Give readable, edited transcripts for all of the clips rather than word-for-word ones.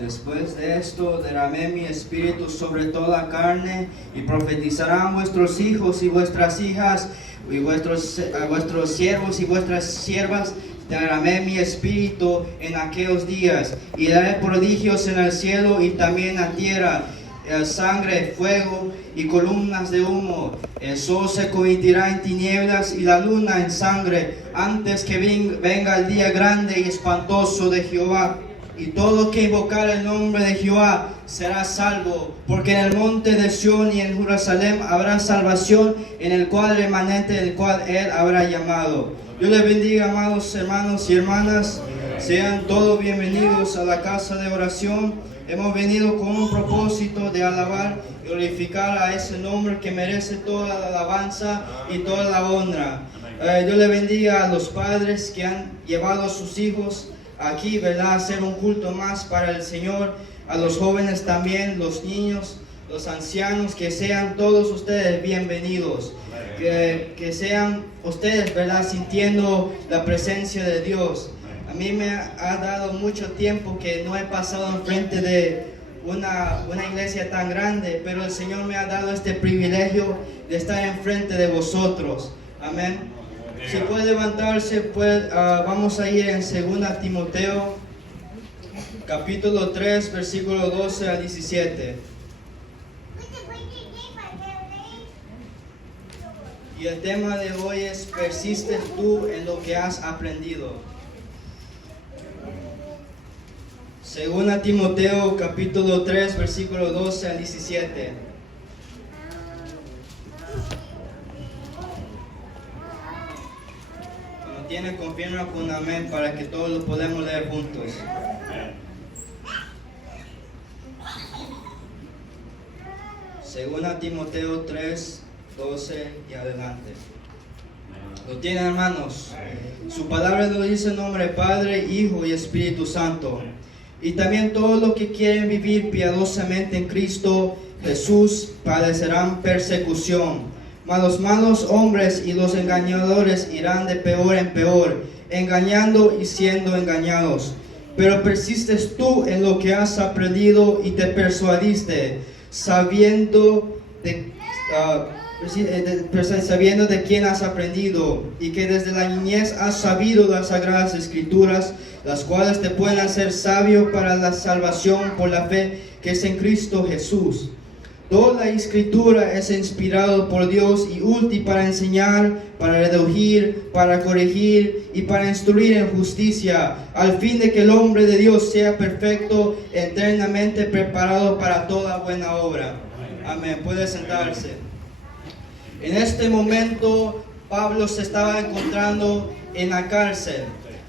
Después de esto derramé mi espíritu sobre toda carne, y profetizarán vuestros hijos y vuestras hijas, y vuestros siervos y vuestras siervas. Derramé mi espíritu en aquellos días, y daré prodigios en el cielo y también en la tierra, sangre, fuego y columnas de humo. El sol se convertirá en tinieblas y la luna en sangre, antes que venga el día grande y espantoso de Jehová. Y todo que invocar el nombre de Jehová será salvo, porque en el monte de Sión y en Jerusalén habrá salvación, en el cual remanente del cual él habrá llamado. Dios les bendiga, amados hermanos y hermanas. Sean todos bienvenidos a la casa de oración. Hemos venido con un propósito de alabar y glorificar a ese nombre que merece toda la alabanza y toda la honra. Dios le bendiga a los padres que han llevado a sus hijos aquí, ¿verdad?, a hacer un culto más para el Señor. A los jóvenes también, los niños, los ancianos, que sean todos ustedes bienvenidos. Que sean ustedes, ¿verdad?, sintiendo la presencia de Dios. A mí me ha dado mucho tiempo que no he pasado enfrente de una iglesia tan grande, pero el Señor me ha dado este privilegio de estar enfrente de vosotros. Amén. Si puede levantarse, pues, vamos a ir en 2 Timoteo, capítulo 3, versículo 12 al 17. Y el tema de hoy es: persistes tú en lo que has aprendido. 2 Timoteo, capítulo 3, versículo 12 al 17. Cuando tiene, confirma con amén para que todos lo podamos leer juntos. Segunda Timoteo 3, 12 y adelante. ¿Lo tienen, hermanos? Su palabra lo dice en nombre de Padre, Hijo y Espíritu Santo. Y también todos los que quieren vivir piadosamente en Cristo Jesús padecerán persecución. Mas los malos hombres y los engañadores irán de peor en peor, engañando y siendo engañados. Pero persistes tú en lo que has aprendido y te persuadiste, sabiendo de quién has aprendido, y que desde la niñez has sabido las sagradas escrituras, las cuales te pueden hacer sabio para la salvación por la fe que es en Cristo Jesús. Toda la escritura es inspirada por Dios y útil para enseñar, para redarguir, para corregir y para instruir en justicia, al fin de que el hombre de Dios sea perfecto, eternamente preparado para toda buena obra. Amén. Puede sentarse. En este momento Pablo se estaba encontrando en la cárcel.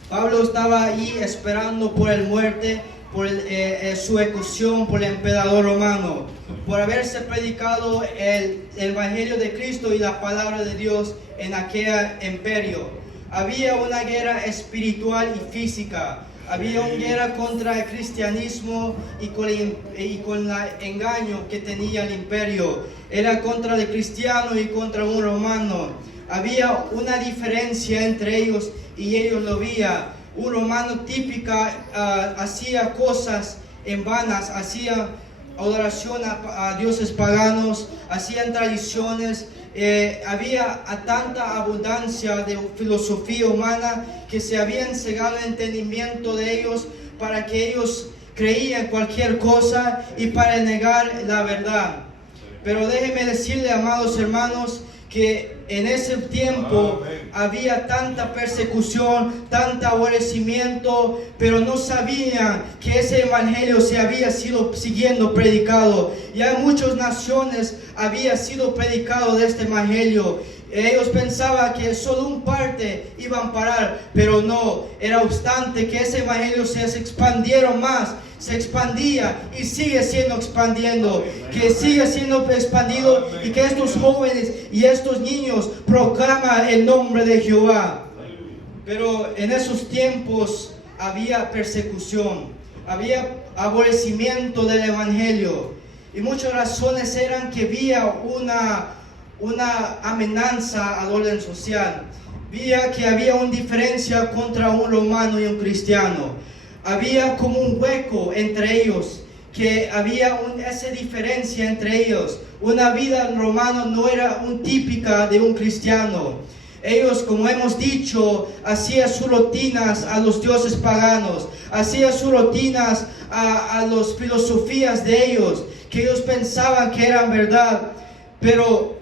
Pablo estaba ahí esperando por el muerte, por su ejecución por el emperador romano, por haberse predicado el evangelio de Cristo y la palabra de Dios en aquel imperio. Había una guerra espiritual y física. Había una guerra contra el cristianismo y con el engaño que tenía el imperio. Era contra el cristiano y contra un romano. Había una diferencia entre ellos y ellos lo veían. Un romano típica hacía cosas en vanas, hacía adoración a dioses paganos, hacían tradiciones. Había tanta abundancia de filosofía humana que se habían cegado el entendimiento de ellos para que ellos creían cualquier cosa y para negar la verdad. Pero déjenme decirle, amados hermanos, que en ese tiempo había tanta persecución, tanto aborrecimiento, pero no sabían que ese evangelio se había sido siguiendo predicado. Ya en muchas naciones había sido predicado de este evangelio. Ellos pensaban que solo un parte iban a parar, pero no, era obstante que ese evangelio se expandieron más. Se expandía y sigue siendo expandiendo, que sigue siendo expandido, y que estos jóvenes y estos niños proclaman el nombre de Jehová. Pero en esos tiempos había persecución, había aborrecimiento del evangelio, y muchas razones eran que había una amenaza al orden social, veía que había una diferencia contra un romano y un cristiano. había como un hueco entre ellos, que había esa diferencia entre ellos. Una vida romana no era típica de un cristiano. Ellos, como hemos dicho, hacían sus rutinas a los dioses paganos, hacían sus rutinas a las filosofías de ellos, que ellos pensaban que eran verdad, pero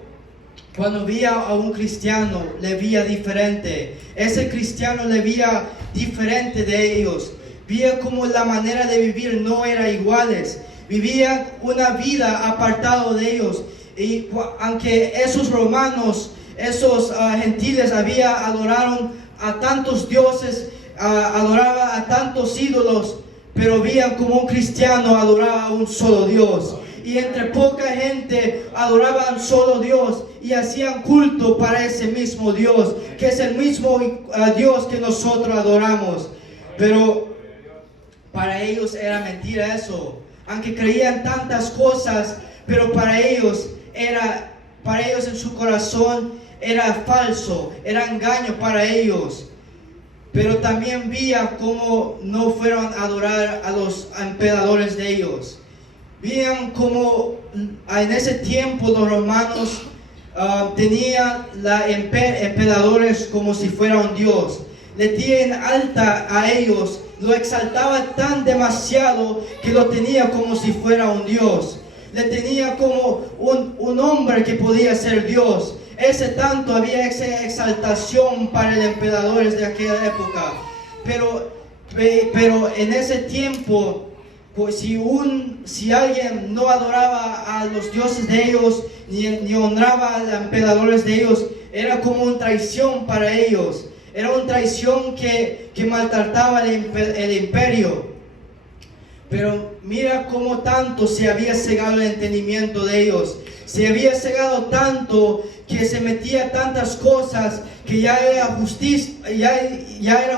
cuando veía a un cristiano, le veía diferente. Ese cristiano le veía diferente de ellos. Veía como la manera de vivir no era iguales. Vivía una vida apartado de ellos. Y aunque esos romanos, esos gentiles adoraron a tantos dioses, adoraban a tantos ídolos, pero veían como un cristiano adoraba a un solo Dios. Y entre poca gente adoraban solo Dios y hacían culto para ese mismo Dios, que es el mismo Dios que nosotros adoramos. Pero para ellos era mentira eso. Aunque creían tantas cosas, pero para ellos en su corazón era falso, era engaño para ellos. Pero también veía cómo no fueron a adorar a los emperadores de ellos. Veían como en ese tiempo los romanos tenían emperadores como si fuera un dios. Le tenían alta a ellos, lo exaltaba tan demasiado que lo tenía como si fuera un dios. Le tenía como un hombre que podía ser Dios. Ese tanto había esa exaltación para los emperadores de aquella época. Pero en ese tiempo, pues si alguien no adoraba a los dioses de ellos, ni honraba a los emperadores de ellos, era como una traición para ellos. Era una traición que maltrataba el imperio. Pero mira cómo tanto se había cegado el entendimiento de ellos. Se había cegado tanto que se metía tantas cosas que ya era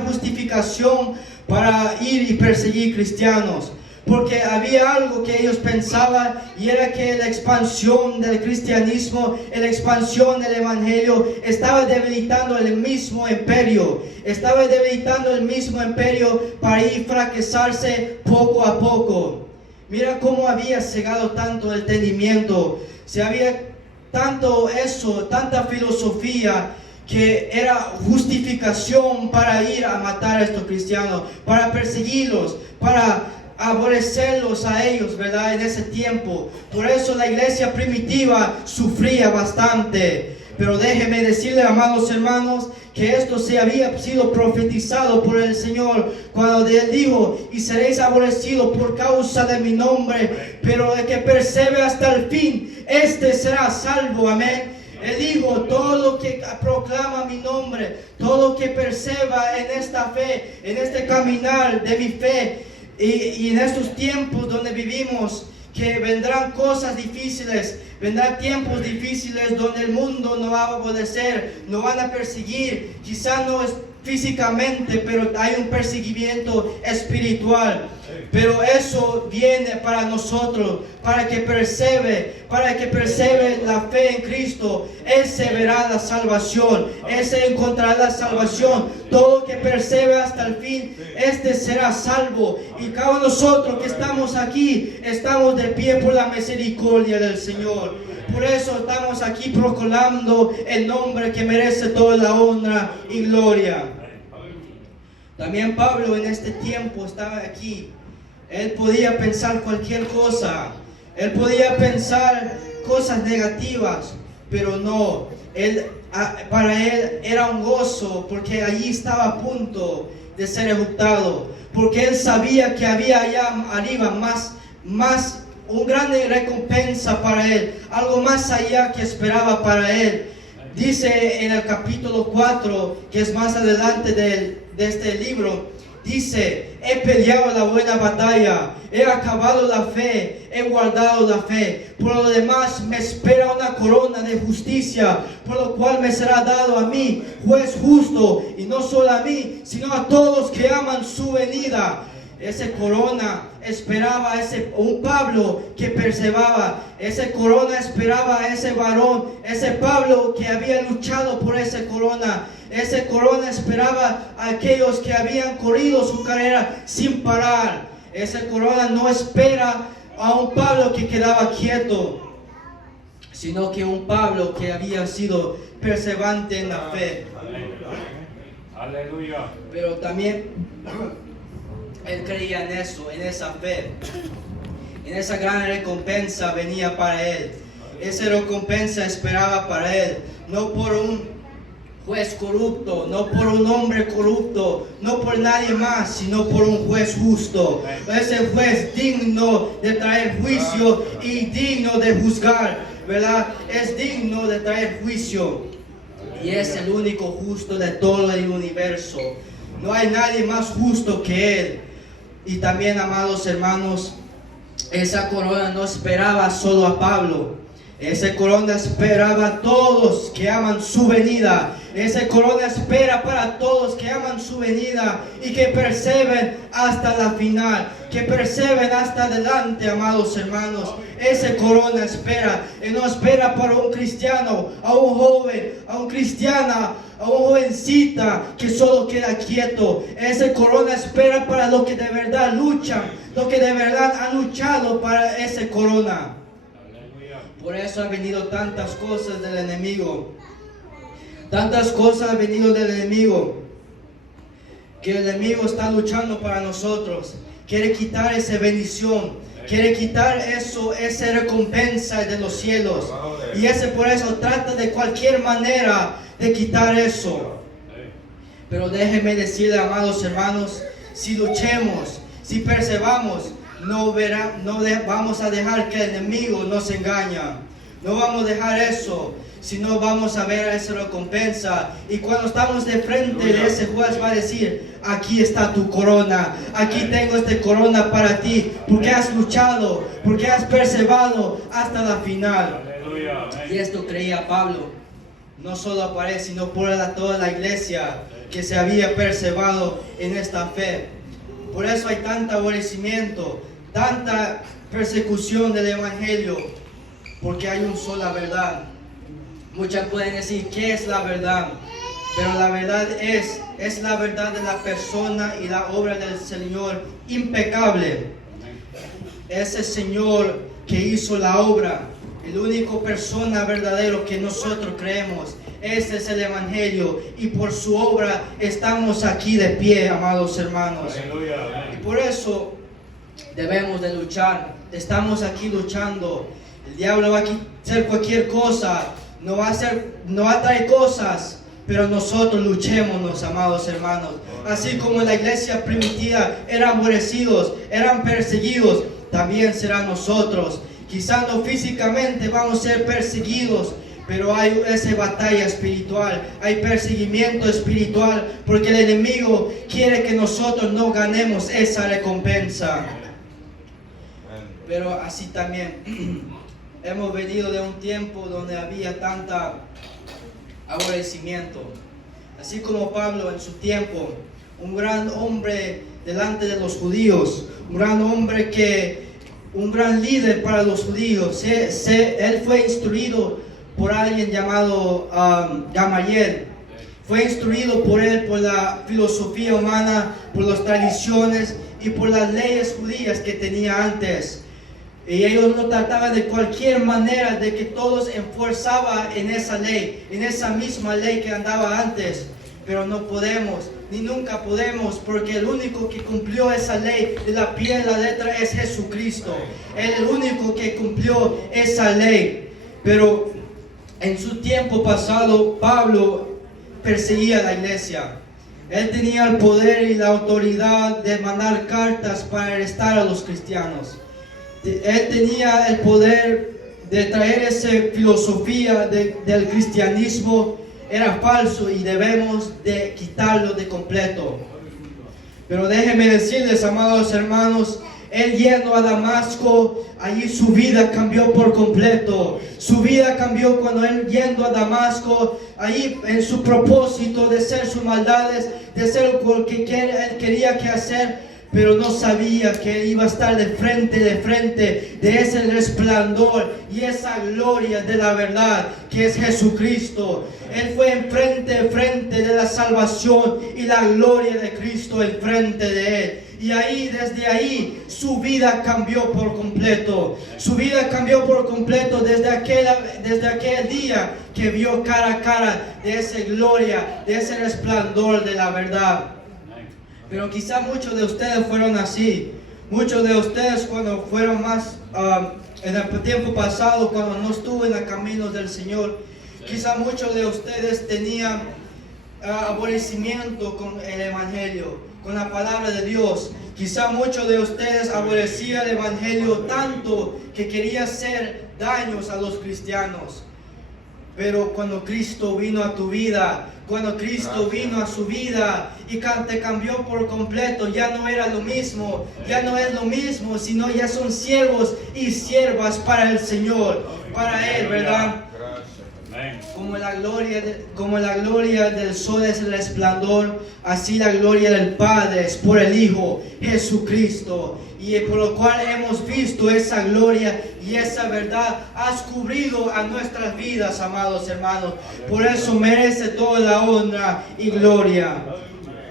justificación para ir y perseguir cristianos. Porque había algo que ellos pensaban, y era que la expansión del cristianismo, la expansión del evangelio estaba debilitando el mismo imperio. Estaba debilitando el mismo imperio para ir fracasarse poco a poco. Mira cómo había cegado tanto el entendimiento. Se había tanto eso, tanta filosofía, que era justificación para ir a matar a estos cristianos, para perseguirlos, para aborrecerlos a ellos, ¿verdad? En ese tiempo. Por eso la iglesia primitiva sufría bastante. Pero déjeme decirle, amados hermanos, que esto se había sido profetizado por el Señor cuando Él dijo: y seréis aborrecidos por causa de mi nombre, pero el que persevere hasta el fin, este será salvo. Amén. Él dijo: todo lo que proclama mi nombre, todo lo que persevera en esta fe, en este caminar de mi fe, y en estos tiempos donde vivimos, que vendrán cosas difíciles, vendrán tiempos difíciles donde el mundo no va a obedecer, no van a perseguir, quizás no es físicamente, pero hay un perseguimiento espiritual. Pero eso viene para nosotros, para que persevere la fe en Cristo. Ese verá la salvación, ese encontrará la salvación. Todo que persevera hasta el fin, este será salvo. Y cada uno de nosotros que estamos aquí, estamos de pie por la misericordia del Señor. Por eso estamos aquí proclamando el nombre que merece toda la honra y gloria. También Pablo en este tiempo estaba aquí. Él podía pensar cualquier cosa. Él podía pensar cosas negativas, pero no. Para él era un gozo, porque allí estaba a punto de ser ejecutado. Porque él sabía que había allá arriba más una gran recompensa para él. Algo más allá que esperaba para él. Dice en el capítulo 4, que es más adelante de este libro, dice: he peleado la buena batalla, he acabado la fe, he guardado la fe. Por lo demás me espera una corona de justicia, por lo cual me será dado a mí, juez justo, y no solo a mí, sino a todos que aman su venida. Esa corona esperaba un Pablo que perseveraba. Esa corona esperaba a ese varón, ese Pablo que había luchado por esa corona. Esa corona esperaba a aquellos que habían corrido su carrera sin parar. Esa corona no espera a un Pablo que quedaba quieto, sino que un Pablo que había sido perseverante en la fe. Aleluya. Pero también él creía en eso, en esa fe. En esa gran recompensa venía para él. Esa recompensa esperaba para él, no por un juez corrupto, no por un hombre corrupto, no por nadie más, sino por un juez justo. Ese juez digno de traer juicio y digno de juzgar, ¿verdad? Es digno de traer juicio. Y es el único justo de todo el universo. No hay nadie más justo que él. Y también, amados hermanos, esa corona no esperaba solo a Pablo. Esa corona esperaba a todos que aman su venida. Esa corona espera para todos que aman su venida y que perseveren hasta la final, que perseveren hasta adelante, amados hermanos. Esa corona espera, y no espera para un cristiano, a un joven, a una cristiana, a una jovencita que solo queda quieto. Esa corona espera para los que de verdad luchan, los que de verdad han luchado para esa corona. Por eso han venido tantas cosas del enemigo. Tantas cosas han venido del enemigo. Que el enemigo está luchando para nosotros. Quiere quitar esa bendición. Quiere quitar eso, esa recompensa de los cielos. Y ese por eso trata de cualquier manera de quitar eso. Pero déjenme decirle, amados hermanos, si luchemos, si perseveramos, no vamos a dejar que el enemigo nos engañe. No vamos a dejar eso, sino vamos a ver esa recompensa. Y cuando estamos de frente de ese juez va a decir: aquí está tu corona, aquí tengo esta corona para ti, porque has luchado, porque has perseverado hasta la final. Y esto creía Pablo, no solo para él, sino por toda la iglesia que se había perseverado en esta fe. Por eso hay tanto aborrecimiento, tanta persecución del evangelio, porque hay una sola verdad. Muchas pueden decir: ¿qué es la verdad? Pero la verdad es la verdad de la persona y la obra del Señor impecable. Ese Señor que hizo la obra, el único persona verdadero que nosotros creemos, ese es el evangelio, y por su obra estamos aquí de pie, amados hermanos. Y por eso debemos de luchar. Estamos aquí luchando. El diablo va a hacer cualquier cosa, no va a traer cosas, pero nosotros luchémonos, amados hermanos. Así como la iglesia primitiva eran aborrecidos, eran perseguidos, también serán nosotros. Quizás no físicamente vamos a ser perseguidos, pero hay esa batalla espiritual, hay perseguimiento espiritual, porque el enemigo quiere que nosotros no ganemos esa recompensa. Pero así también hemos venido de un tiempo donde había tanta aborrecimiento. Así como Pablo en su tiempo, un gran hombre delante de los judíos, un gran líder para los judíos. Él fue instruido por alguien llamado Gamaliel. Fue instruido por él por la filosofía humana, por las tradiciones y por las leyes judías que tenía antes. Y ellos lo trataban de cualquier manera de que todos enforzaban en esa ley, en esa misma ley que andaba antes. Pero no podemos, ni nunca podemos, porque el único que cumplió esa ley de la pie a la letra es Jesucristo. Él es el único que cumplió esa ley. Pero en su tiempo pasado, Pablo perseguía a la iglesia. Él tenía el poder y la autoridad de mandar cartas para arrestar a los cristianos. Él tenía el poder de traer esa filosofía del cristianismo. Era falso y debemos de quitarlo de completo. Pero déjenme decirles, amados hermanos, él yendo a Damasco, allí su vida cambió por completo. Su vida cambió cuando él yendo a Damasco, allí en su propósito de hacer sus maldades, de hacer lo que él quería que hacer, pero no sabía que iba a estar de frente de ese resplandor y esa gloria de la verdad que es Jesucristo. Él fue enfrente de la salvación y la gloria de Cristo enfrente de él. Y ahí, desde ahí, su vida cambió por completo. Su vida cambió por completo desde aquel día que vio cara a cara de esa gloria, de ese resplandor de la verdad. Pero quizá muchos de ustedes fueron así. Muchos de ustedes cuando fueron más en el tiempo pasado, cuando no estuvo en los caminos del Señor, quizá muchos de ustedes tenían aborrecimiento con el Evangelio, con la palabra de Dios. Quizá muchos de ustedes aborrecían el Evangelio tanto que querían hacer daños a los cristianos. Pero cuando Cristo vino a tu vida, cuando Cristo vino a su vida y te cambió por completo, ya no era lo mismo, ya no es lo mismo, sino ya son siervos y siervas para el Señor, para Él, ¿verdad? Como la gloria del sol es el resplandor, así la gloria del Padre es por el Hijo Jesucristo. Y por lo cual hemos visto esa gloria y esa verdad has cubrido a nuestras vidas, amados hermanos. Por eso merece toda la honra y gloria.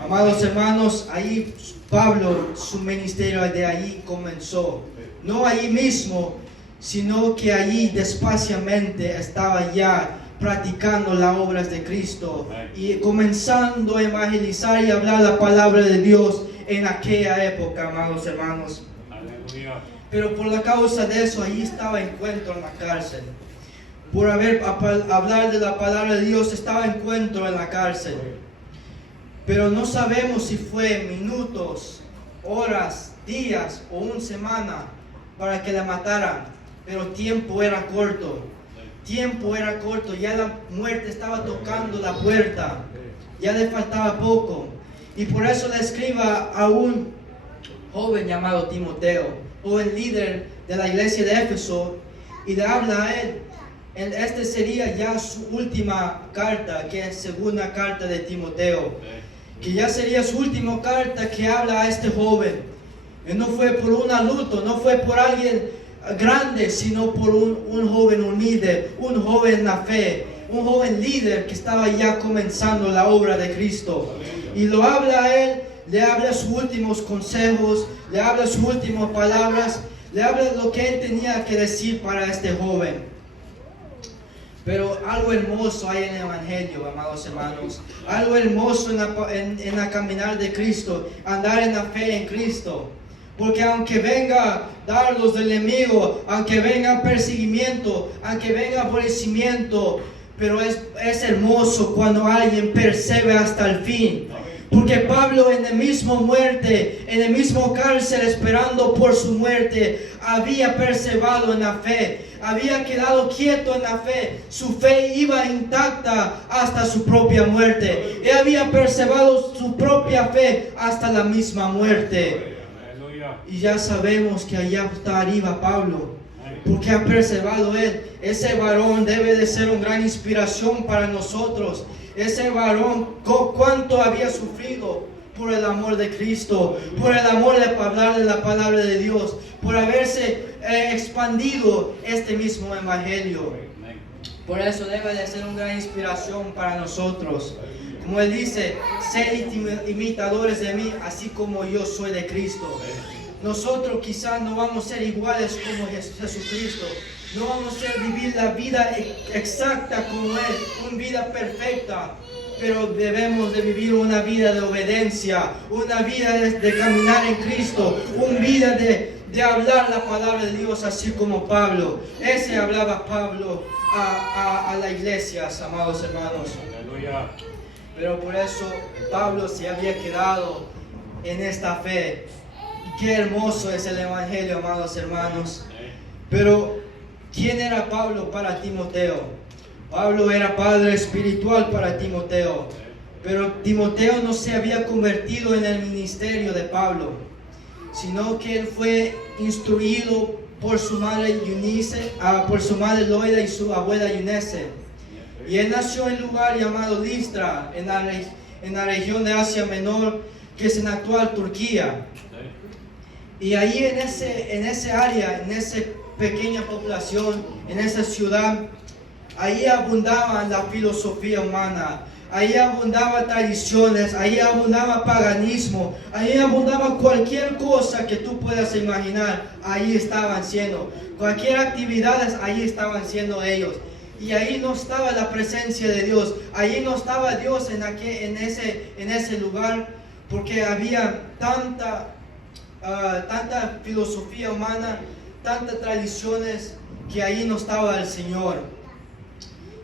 Amados hermanos, ahí Pablo, su ministerio de ahí comenzó. No ahí mismo, sino que allí despaciamente estaba ya practicando las obras de Cristo y comenzando a evangelizar y hablar la palabra de Dios en aquella época, amados hermanos. Aleluya. Pero por la causa de eso, allí estaba encuentro en la cárcel. Por hablar de la palabra de Dios, estaba encuentro en la cárcel. Pero no sabemos si fue minutos, horas, días o una semana para que la mataran. Pero tiempo era corto. Tiempo era corto. Ya la muerte estaba tocando la puerta. Ya le faltaba poco. Y por eso le escriba a un joven llamado Timoteo, joven líder de la iglesia de Éfeso, y le habla a él. Este sería ya su última carta, que es segunda carta de Timoteo, que ya sería su última carta que habla a este joven. Y no fue por un adulto, no fue por alguien grande, sino por un joven humilde, un joven en la fe, un joven líder que estaba ya comenzando la obra de Cristo. Y lo habla a él, le habla sus últimos consejos, le habla sus últimas palabras, le habla lo que él tenía que decir para este joven. Pero algo hermoso hay en el Evangelio, amados hermanos. Algo hermoso en la caminar de Cristo, andar en la fe en Cristo. Porque aunque venga dardos del enemigo, aunque venga perseguimiento, aunque venga aborrecimiento, pero es hermoso cuando alguien persevera hasta el fin. Porque Pablo en el mismo muerte, en el mismo cárcel esperando por su muerte, había perseverado en la fe, había quedado quieto en la fe, su fe iba intacta hasta su propia muerte. Él había perseverado su propia fe hasta la misma muerte. Y ya sabemos que allá está arriba Pablo, porque ha perseverado él. Ese varón debe de ser una gran inspiración para nosotros. Ese varón, cuánto había sufrido por el amor de Cristo, por el amor de hablar de la palabra de Dios, por haberse expandido este mismo evangelio. Por eso debe de ser una gran inspiración para nosotros. Como él dice, sed imitadores de mí, así como yo soy de Cristo. Nosotros quizás no vamos a ser iguales como Jesucristo. No vamos a vivir la vida exacta como Él, una vida perfecta. Pero debemos de vivir una vida de obediencia, una vida de caminar en Cristo, una vida de hablar la palabra de Dios así como Pablo. Ese hablaba Pablo a la iglesia, amados hermanos. Aleluya. Pero por eso Pablo se había quedado en esta fe. Qué hermoso es el Evangelio, amados hermanos. Pero, ¿quién era Pablo para Timoteo? Pablo era padre espiritual para Timoteo. Pero Timoteo no se había convertido en el ministerio de Pablo, sino que él fue instruido por su madre Eunice, por su madre Loida y su abuela Eunice. Y él nació en un lugar llamado Listra, en la región de Asia Menor, que es en la actual Turquía. Y ahí en ese área, en esa pequeña población, en esa ciudad, ahí abundaba la filosofía humana, ahí abundaba tradiciones, ahí abundaba paganismo, ahí abundaba cualquier cosa que tú puedas imaginar, ahí estaban siendo, cualquier actividades, ahí estaban siendo ellos. Y ahí no estaba la presencia de Dios, ahí no estaba Dios en ese lugar, porque había tanta filosofía humana, tantas tradiciones, que ahí no estaba el Señor.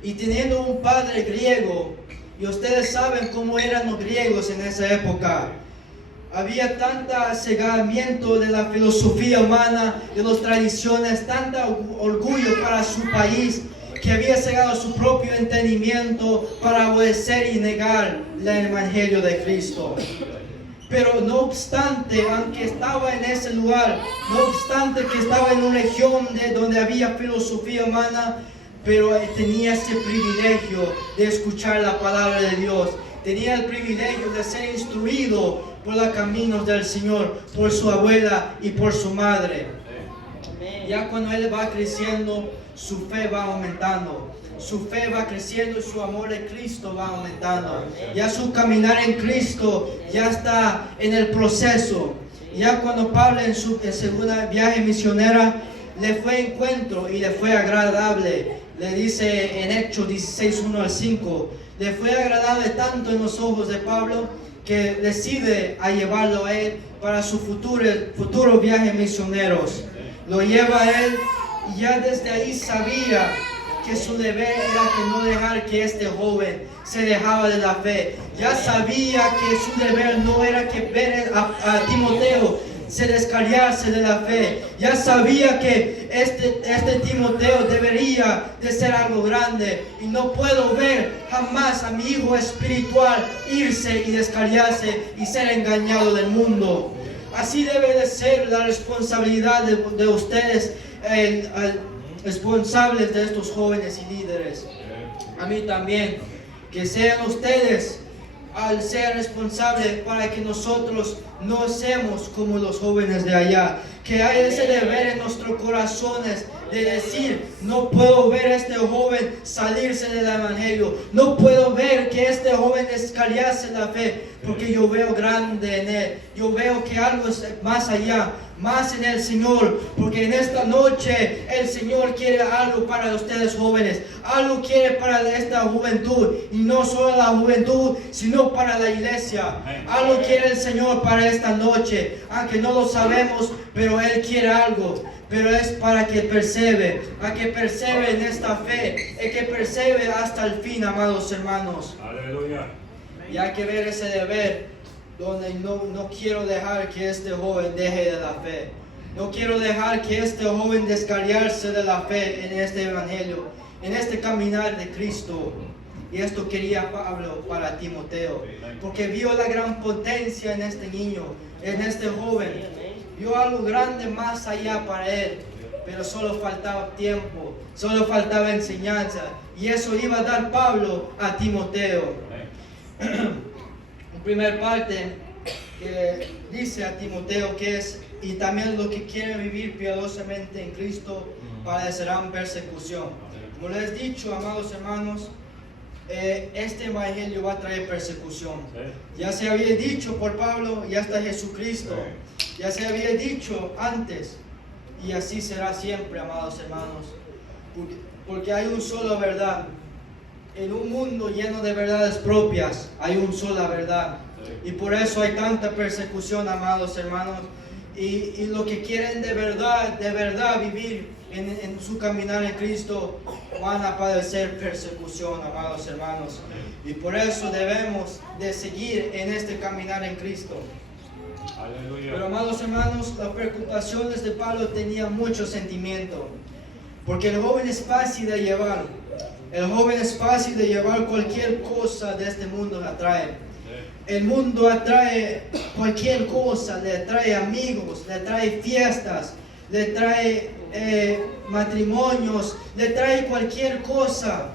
Y teniendo un padre griego, y ustedes saben cómo eran los griegos en esa época, había tanto cegamiento de la filosofía humana, de las tradiciones, tanto orgullo para su país, que había cegado su propio entendimiento para obedecer y negar el Evangelio de Cristo. Pero no obstante, aunque estaba en ese lugar, no obstante que estaba en una región donde había filosofía humana, pero tenía ese privilegio de escuchar la palabra de Dios. Tenía el privilegio de ser instruido por los caminos del Señor, por su abuela y por su madre. Ya cuando él va creciendo, su fe va aumentando. Su fe va creciendo y su amor de Cristo va aumentando. Ya su caminar en Cristo ya está en el proceso. Ya cuando Pablo en su segunda viaje misionera le fue encuentro y le fue agradable. Le dice en Hechos 16, 1 al 5, le fue agradable tanto en los ojos de Pablo que decide a llevarlo a él para su futuro viaje misioneros. Lo lleva a él y ya desde ahí sabía que su deber era que no dejar que este joven se dejaba de la fe. Ya sabía que su deber no era que ver a Timoteo se descarriarse de la fe. Ya sabía que este Timoteo debería de ser algo grande, y no puedo ver jamás a mi hijo espiritual irse y descarriarse y ser engañado del mundo. Así debe de ser la responsabilidad de ustedes, responsables de estos jóvenes y líderes. A mí también, que sean ustedes al ser responsables para que nosotros no seamos como los jóvenes de allá. Que hay ese deber en nuestros corazones de decir: no puedo ver a este joven salirse del evangelio, no puedo ver que este joven descarriarse la fe, porque yo veo grande en él, yo veo que algo es más allá, más en el Señor, porque en esta noche el Señor quiere algo para ustedes jóvenes, algo quiere para esta juventud, y no solo la juventud, sino para la iglesia. Algo quiere el Señor para esta noche, aunque no lo sabemos, pero Él quiere algo. Pero es para que persevere, a que persevere en esta fe, y que persevere hasta el fin, amados hermanos. Aleluya. Y hay que ver ese deber, donde no quiero dejar que este joven deje de la fe. No quiero dejar que este joven descarriarse de la fe en este evangelio, en este caminar de Cristo. Y esto quería Pablo para Timoteo, porque vio la gran potencia en este niño, en este joven. Vio algo grande más allá para él, pero solo faltaba tiempo, solo faltaba enseñanza, y eso iba a dar Pablo a Timoteo. En primer parte, que dice a Timoteo que es, y también los que quieren vivir piadosamente en Cristo padecerán persecución. Como les he dicho, amados hermanos, este evangelio va a traer persecución. Ya se había dicho por Pablo y hasta Jesucristo. Ya se había dicho antes, y así será siempre, amados hermanos. Porque hay una sola verdad. En un mundo lleno de verdades propias, hay una sola verdad. Y por eso hay tanta persecución, amados hermanos. Y los que quieren de verdad vivir en su caminar en Cristo, van a padecer persecución, amados hermanos. Y por eso debemos de seguir en este caminar en Cristo. Aleluya. Pero, amados hermanos, las preocupaciones de Pablo tenían mucho sentimiento. Porque el joven es fácil de llevar. El joven es fácil de llevar, cualquier cosa de este mundo la atrae. El mundo atrae cualquier cosa, le trae amigos, le trae fiestas, le trae matrimonios, le trae cualquier cosa.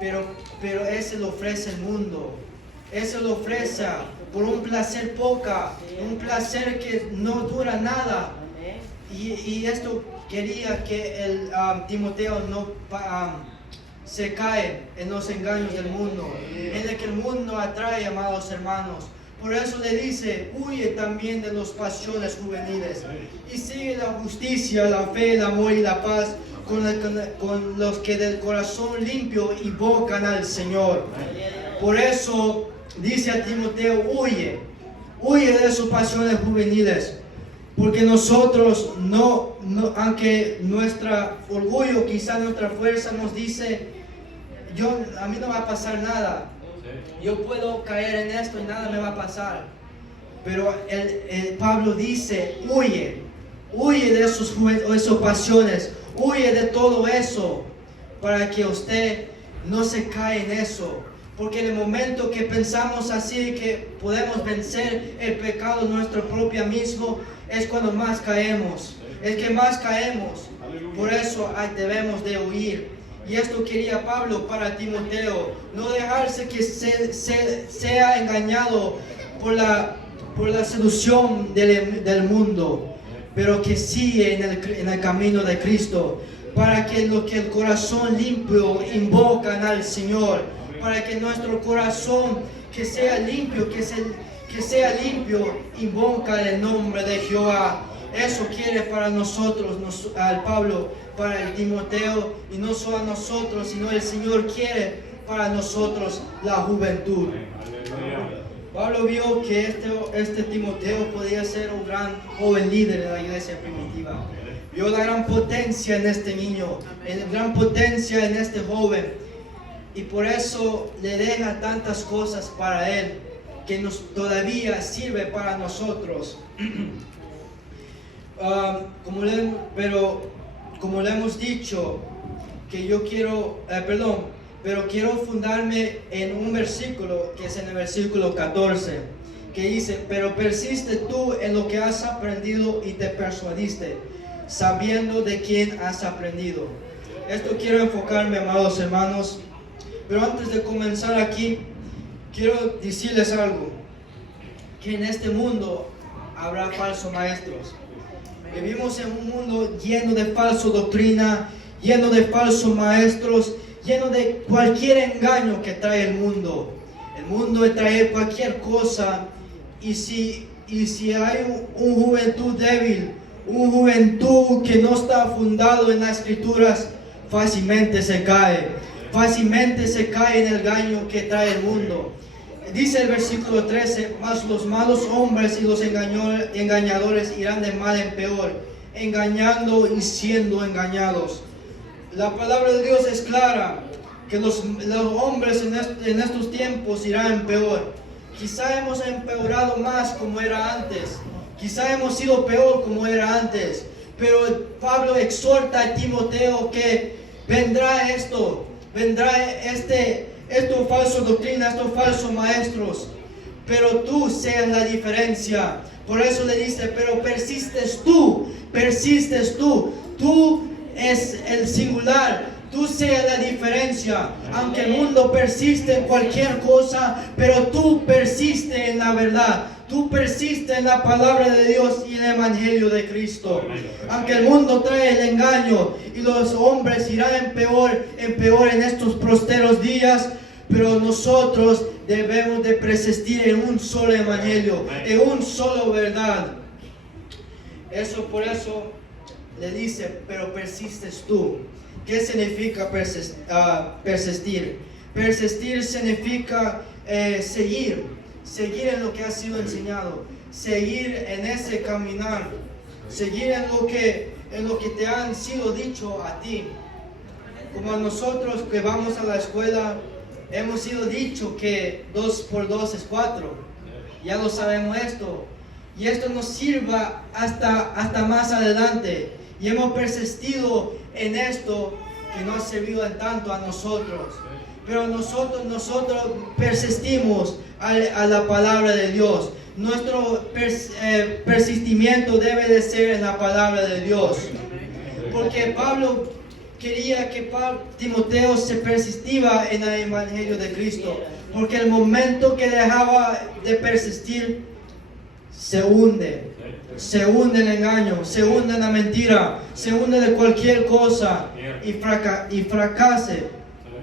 Pero eso lo ofrece el mundo. Eso lo ofrece por un placer poca, un placer que no dura nada. Y esto quería que el Timoteo no se cae en los engaños del mundo, en el que el mundo atrae, amados hermanos. Por eso le dice, huye también de las pasiones juveniles y sigue la justicia, la fe, el amor y la paz con los que del corazón limpio invocan al Señor. Por eso dice a Timoteo, huye de sus pasiones juveniles. Porque nosotros aunque nuestro orgullo, quizá nuestra fuerza nos dice, a mí no va a pasar nada. Yo puedo caer en esto y nada me va a pasar. Pero Pablo dice, huye de sus pasiones, huye de todo eso, para que usted no se cae en eso. Porque en el momento que pensamos así, que podemos vencer el pecado nuestro propio mismo, es cuando más caemos. Es que más caemos. Por eso debemos de huir. Y esto quería Pablo para Timoteo. No dejarse que sea engañado por la seducción del mundo, pero que sigue en el camino de Cristo. Para que el corazón limpio invocan al Señor. Para que nuestro corazón que sea limpio, invoca el nombre de Jehová. Eso quiere para nosotros, al Pablo, para el Timoteo, y no solo a nosotros, sino el Señor quiere para nosotros la juventud. Pablo vio que este Timoteo podía ser un gran joven líder de la iglesia primitiva. Vio la gran potencia en este niño, la gran potencia en este joven, y por eso le deja tantas cosas para él que todavía sirve para nosotros. Como le hemos dicho, que quiero fundarme en un versículo que es en el versículo 14, que dice, pero persiste tú en lo que has aprendido y te persuadiste, sabiendo de quién has aprendido. Esto quiero enfocarme, amados hermanos, pero antes de comenzar aquí, quiero decirles algo, que en este mundo habrá falsos maestros. Vivimos en un mundo lleno de falsa doctrina, lleno de falsos maestros, lleno de cualquier engaño que trae el mundo. El mundo de traer cualquier cosa, y si hay un juventud débil, un juventud que no está fundado en las escrituras, fácilmente se cae en el engaño que trae el mundo. Dice el versículo 13, mas los malos hombres y los engañadores irán de mal en peor, engañando y siendo engañados. La palabra de Dios es clara, que los hombres en estos tiempos irán en peor. Quizá hemos empeorado más como era antes, quizá hemos sido peor como era antes, pero Pablo exhorta a Timoteo que vendrá falsa doctrina, estos falsos maestros, pero tú seas la diferencia. Por eso le dice, pero persistes tú, tú es el singular, tú seas la diferencia. Aunque el mundo persiste en cualquier cosa, pero tú persiste en la verdad. Tú persiste en la palabra de Dios y en el evangelio de Cristo. Aunque el mundo trae el engaño y los hombres irán en peor en estos posteros días, pero nosotros debemos de persistir en un solo evangelio, en un solo verdad. Por eso le dice, pero persistes tú. ¿Qué significa persistir? Persistir significa seguir en lo que ha sido enseñado, seguir en ese caminar, seguir en lo que te han sido dicho a ti. Como a nosotros que vamos a la escuela, hemos sido dicho que 2 por 2 es 4. Ya lo sabemos esto. Y esto nos sirva hasta más adelante. Y hemos persistido en esto que nos ha servido en tanto a nosotros. Pero nosotros persistimos a la palabra de Dios. Nuestro persistimiento debe de ser en la palabra de Dios. Porque Pablo quería que Timoteo se persistía en el evangelio de Cristo. Porque el momento que dejaba de persistir, se hunde. Se hunde en el engaño, se hunde en la mentira, se hunde de cualquier cosa y fracase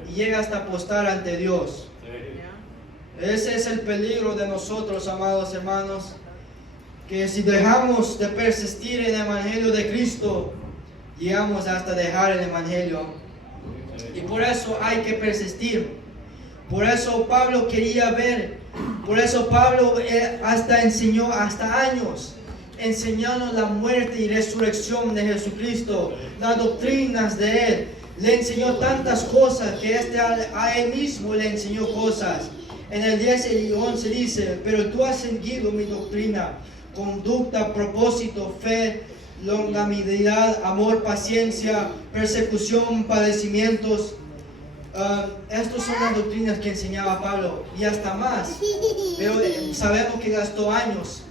y llega hasta apostar ante Dios. Ese es el peligro de nosotros, amados hermanos, que si dejamos de persistir en el Evangelio de Cristo, llegamos hasta dejar el Evangelio. Y por eso hay que persistir. Por eso Pablo quería ver, por eso Pablo hasta enseñó, hasta años, enseñando la muerte y resurrección de Jesucristo, las doctrinas de Él. Le enseñó tantas cosas que a Él mismo le enseñó cosas. En el 10 y 11 dice: pero tú has seguido mi doctrina, conducta, propósito, fe, longanimidad, amor, paciencia, persecución, padecimientos. Estas son las doctrinas que enseñaba Pablo y hasta más. Pero sabemos que gastó años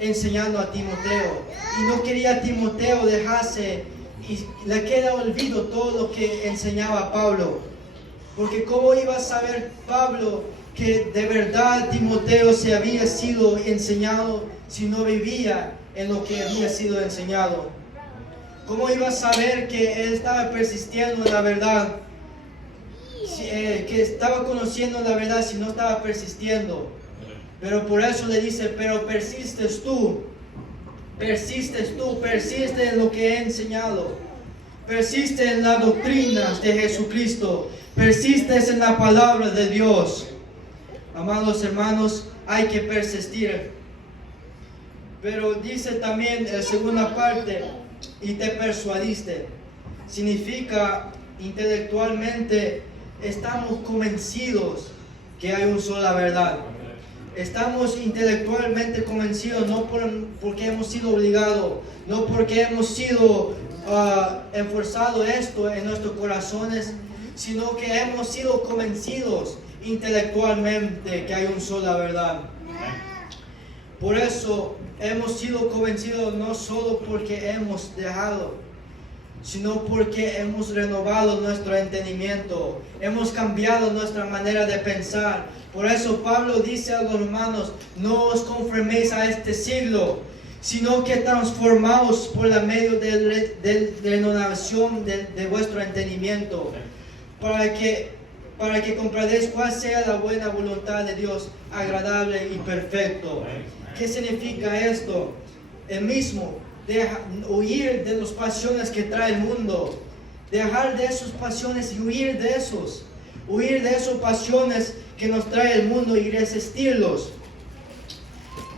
enseñando a Timoteo y no quería Timoteo dejarse y le queda olvido todo lo que enseñaba Pablo, porque cómo iba a saber Pablo que de verdad Timoteo se había sido enseñado si no vivía en lo que había sido enseñado. Cómo iba a saber que él estaba persistiendo en la verdad, que estaba conociendo la verdad si no estaba persistiendo. Pero por eso le dice: pero persiste en lo que he enseñado, persiste en las doctrinas de Jesucristo, persistes en la palabra de Dios. Amados hermanos, hay que persistir. Pero dice también en la segunda parte: y te persuadiste. Significa intelectualmente estamos convencidos que hay una sola verdad. Estamos intelectualmente convencidos, no porque hemos sido obligados, no porque hemos sido enforzado esto en nuestros corazones, sino que hemos sido convencidos intelectualmente que hay una sola verdad. Por eso hemos sido convencidos no solo porque hemos dejado, sino porque hemos renovado nuestro entendimiento, hemos cambiado nuestra manera de pensar. Por eso Pablo dice a los hermanos: no os conforméis a este siglo, sino que transformaos por la medio de renovación de vuestro entendimiento, para que comprendáis cuál sea la buena voluntad de Dios, agradable y perfecto. ¿Qué significa esto? El mismo, huir de las pasiones que trae el mundo, dejar de esas pasiones y huir de esas pasiones que nos trae el mundo y resistirlos,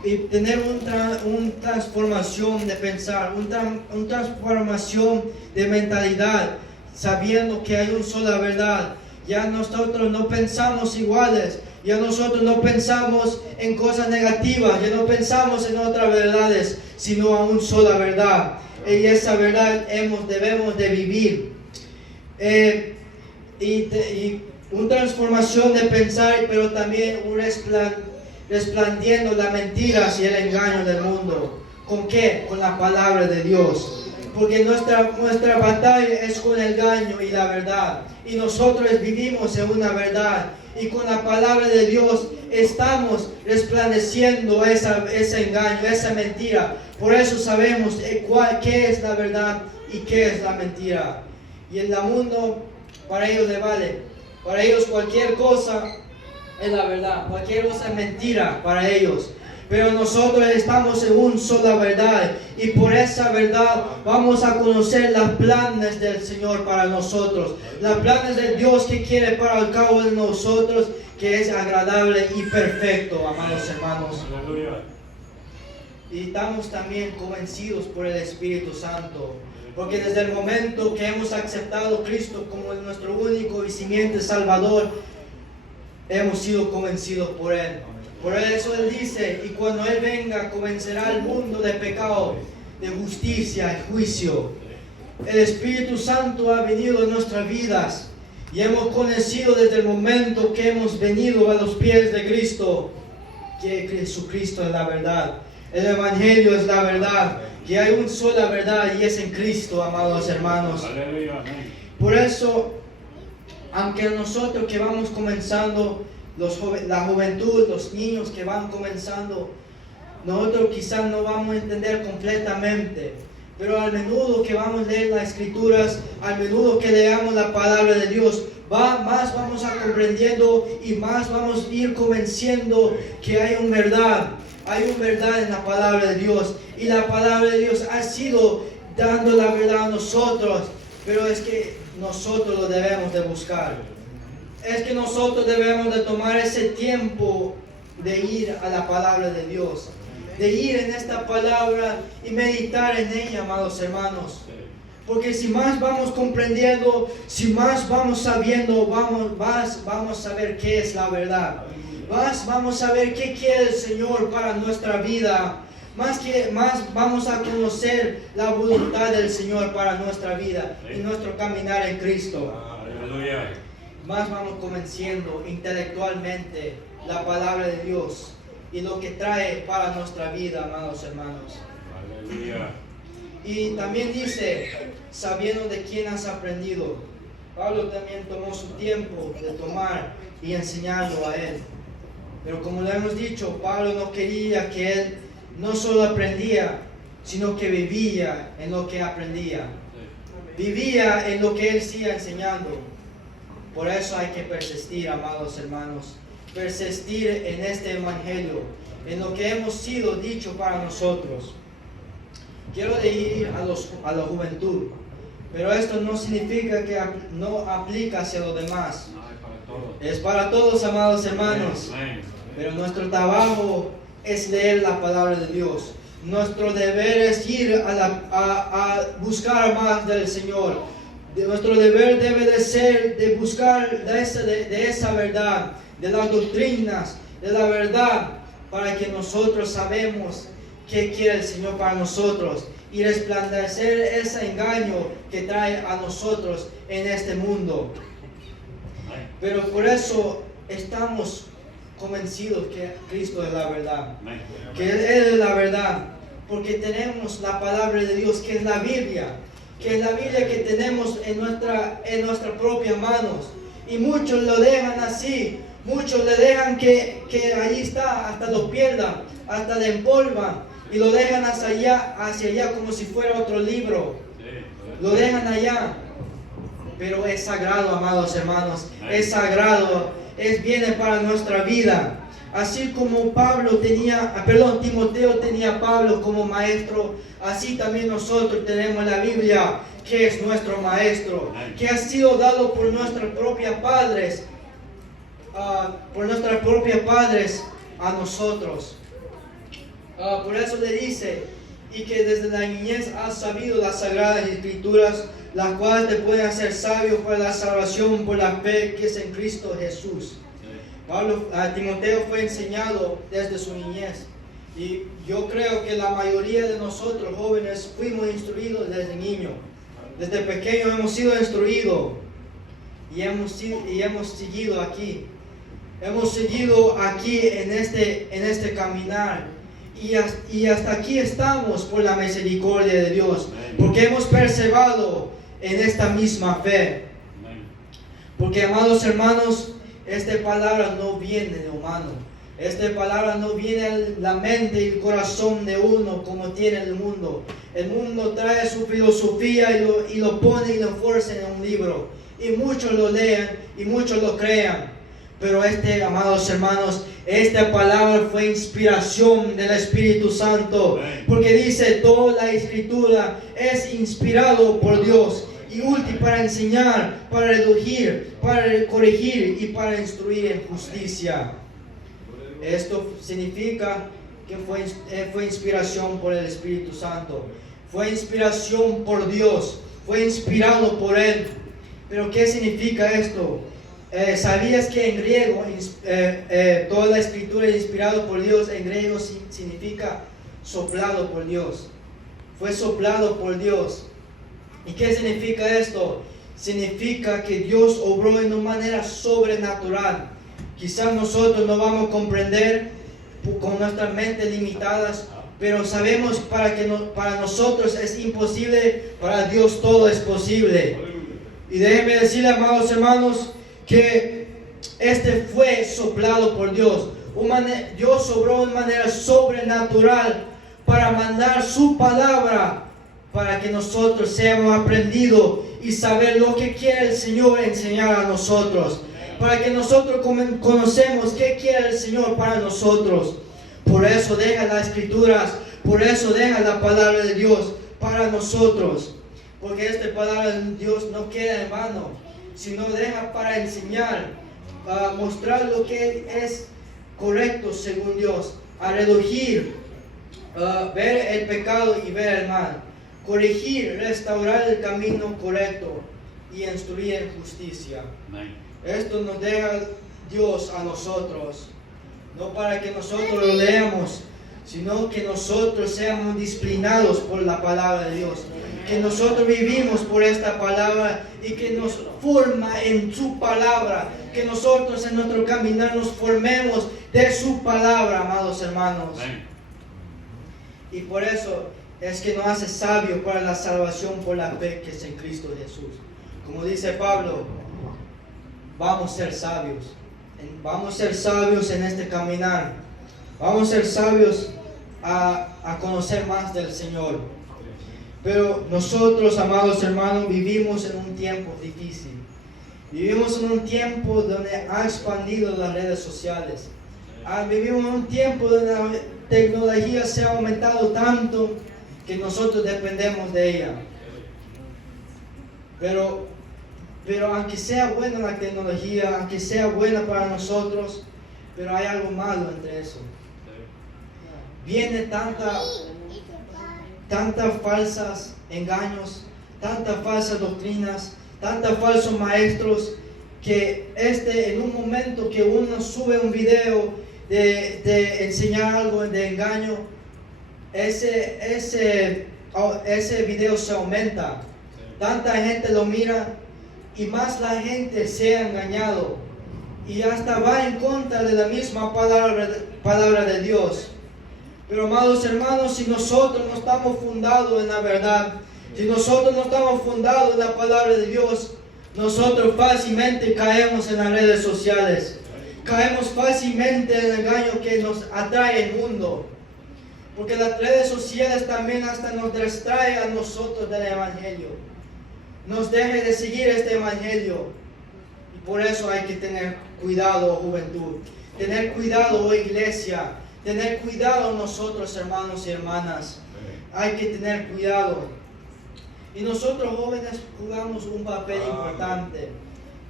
y tener una transformación de pensar, una transformación de mentalidad, sabiendo que hay una sola verdad. Ya nosotros no pensamos iguales, ya nosotros no pensamos en cosas negativas, ya no pensamos en otras verdades, sino a una sola verdad. Y esa verdad debemos de vivir. Y una transformación de pensar, pero también un resplandiendo las mentiras y el engaño del mundo. ¿Con qué? Con la palabra de Dios. Porque nuestra batalla es con el engaño y la verdad. Y nosotros vivimos en una verdad. Y con la palabra de Dios estamos resplandeciendo ese engaño, esa mentira. Por eso sabemos qué es la verdad y qué es la mentira. Y en el mundo, para ellos le vale. Para ellos cualquier cosa es la verdad, cualquier cosa es mentira para ellos. Pero nosotros estamos en una sola verdad, y por esa verdad vamos a conocer los planes del Señor para nosotros, los planes de Dios que quiere para el cabo de nosotros, que es agradable y perfecto, amados hermanos. Y estamos también convencidos por el Espíritu Santo, porque desde el momento que hemos aceptado a Cristo como nuestro único y simiente Salvador, hemos sido convencidos por Él. Por eso Él dice: y cuando Él venga, convencerá al mundo de pecado, de justicia y juicio. El Espíritu Santo ha venido en nuestras vidas y hemos conocido desde el momento que hemos venido a los pies de Cristo que Jesucristo es la verdad. El Evangelio es la verdad, que hay una sola verdad y es en Cristo, amados hermanos. Por eso, aunque nosotros que vamos comenzando, la juventud, los niños que van comenzando, nosotros quizás no vamos a entender completamente, pero al menudo que vamos a leer las escrituras, al menudo que leamos la palabra de Dios, más vamos a comprendiendo y más vamos a ir convenciendo que hay una verdad en la palabra de Dios, y la palabra de Dios ha sido dando la verdad a nosotros, pero es que nosotros lo debemos de buscar. Es que nosotros debemos de tomar ese tiempo de ir a la palabra de Dios, de ir en esta palabra y meditar en ella, amados hermanos. Porque si más vamos comprendiendo, si más vamos sabiendo, vamos a saber qué es la verdad. Vamos a ver qué quiere el Señor para nuestra vida. Más vamos a conocer la voluntad del Señor para nuestra vida y nuestro caminar en Cristo. Aleluya. Más vamos convenciendo intelectualmente la palabra de Dios y lo que trae para nuestra vida, amados hermanos. Aleluya. Y también dice, sabiendo de quién has aprendido. Pablo también tomó su tiempo de tomar y enseñarlo a él. Pero como lo hemos dicho, Pablo no quería que él no solo aprendía, sino que vivía en lo que aprendía. Vivía en lo que él sigue enseñando. Por eso hay que persistir, amados hermanos. Persistir en este evangelio, en lo que hemos sido dicho para nosotros. Quiero dirigir a la juventud, pero esto no significa que no aplica hacia los demás. Es para todos, amados hermanos. Pero nuestro trabajo es leer la palabra de Dios. Nuestro deber es ir a buscar más del Señor. Nuestro deber debe de ser de buscar de esa verdad, de las doctrinas, de la verdad, para que nosotros sabemos qué quiere el Señor para nosotros y resplandecer ese engaño que trae a nosotros en este mundo. Pero por eso estamos convencidos que Cristo es la verdad, que Él es la verdad, porque tenemos la palabra de Dios, que es la Biblia, que tenemos en nuestras propias manos. Y muchos lo dejan así, muchos le dejan que ahí está, hasta lo pierdan, hasta le empolvan y lo dejan hacia allá como si fuera otro libro. Lo dejan allá, pero es sagrado, amados hermanos, es sagrado, viene para nuestra vida. Así como Timoteo tenía a Pablo como maestro, así también nosotros tenemos la Biblia, que es nuestro maestro, que ha sido dado por nuestros propios padres, a nosotros. Por eso le dice, y que desde la niñez has sabido las sagradas escrituras, las cuales te pueden hacer sabio para la salvación por la fe que es en Cristo Jesús. Timoteo fue enseñado desde su niñez, y yo creo que la mayoría de nosotros jóvenes fuimos instruidos desde niño. Desde pequeño hemos sido instruidos y hemos seguido aquí. Hemos seguido aquí en este caminar, y hasta aquí estamos por la misericordia de Dios, porque hemos perseverado en esta misma fe. Porque, amados hermanos, esta palabra no viene de humano. Esta palabra no viene a la mente y el corazón de uno como tiene el mundo. El mundo trae su filosofía y lo pone y lo fuerza en un libro. Y muchos lo leen y muchos lo crean. Pero amados hermanos, esta palabra fue inspiración del Espíritu Santo. Porque dice, toda la escritura es inspirado por Dios y útil para enseñar, para reducir, para corregir y para instruir en justicia. Esto significa que fue inspiración por el Espíritu Santo. Fue inspiración por Dios. Fue inspirado por Él. Pero ¿qué significa esto? ¿Sabías que en griego toda la escritura es inspirada por Dios? En griego significa soplado por Dios. Fue soplado por Dios. ¿Y qué significa esto? Significa que Dios obró de una manera sobrenatural. Quizás nosotros no vamos a comprender con nuestras mentes limitadas, pero sabemos para nosotros es imposible, para Dios todo es posible. Y déjenme decirle, amados hermanos, que este fue soplado por Dios. Dios obró de manera sobrenatural para mandar su palabra para que nosotros seamos aprendidos y saber lo que quiere el Señor enseñar a nosotros. Para que nosotros conocemos qué quiere el Señor para nosotros. Por eso deja las escrituras, por eso deja la palabra de Dios para nosotros. Porque esta palabra de Dios no queda en vano, sino deja para enseñar, para mostrar lo que es correcto según Dios, a reducir, ver el pecado y ver el mal, corregir, restaurar el camino correcto y instruir en justicia. Amén. Esto nos deja Dios a nosotros, no para que nosotros lo leamos, sino que nosotros seamos disciplinados por la palabra de Dios, que nosotros vivimos por esta palabra y que nos forma en su palabra, que nosotros en nuestro caminar nos formemos de su palabra, amados hermanos. Amén. Y por eso es que nos hace sabios para la salvación por la fe que es en Cristo Jesús. Como dice Pablo, vamos a ser sabios. Vamos a ser sabios en este caminar. Vamos a ser sabios a conocer más del Señor. Pero nosotros, amados hermanos, vivimos en un tiempo difícil. Vivimos en un tiempo donde ha expandido las redes sociales. Vivimos en un tiempo donde la tecnología se ha aumentado tanto que nosotros dependemos de ella. Pero aunque sea buena la tecnología, aunque sea buena para nosotros, pero hay algo malo entre eso. Viene tantas falsas engaños, tantas falsas doctrinas, tantos falsos maestros, que en un momento que uno sube un video de enseñar algo de engaño, ese video se aumenta. Tanta gente lo mira y más la gente se ha engañado y hasta va en contra de la misma palabra de Dios. Pero amados hermanos, si nosotros no estamos fundados en la verdad, si nosotros no estamos fundados en la palabra de Dios, nosotros fácilmente caemos en las redes sociales. Caemos fácilmente en el engaño que nos atrae el mundo. Porque las redes sociales también hasta nos distraen a nosotros del Evangelio. Nos deja de seguir este Evangelio. Y por eso hay que tener cuidado, juventud. Tener cuidado, iglesia. Tener cuidado nosotros, hermanos y hermanas. Hay que tener cuidado. Y nosotros jóvenes jugamos un papel importante.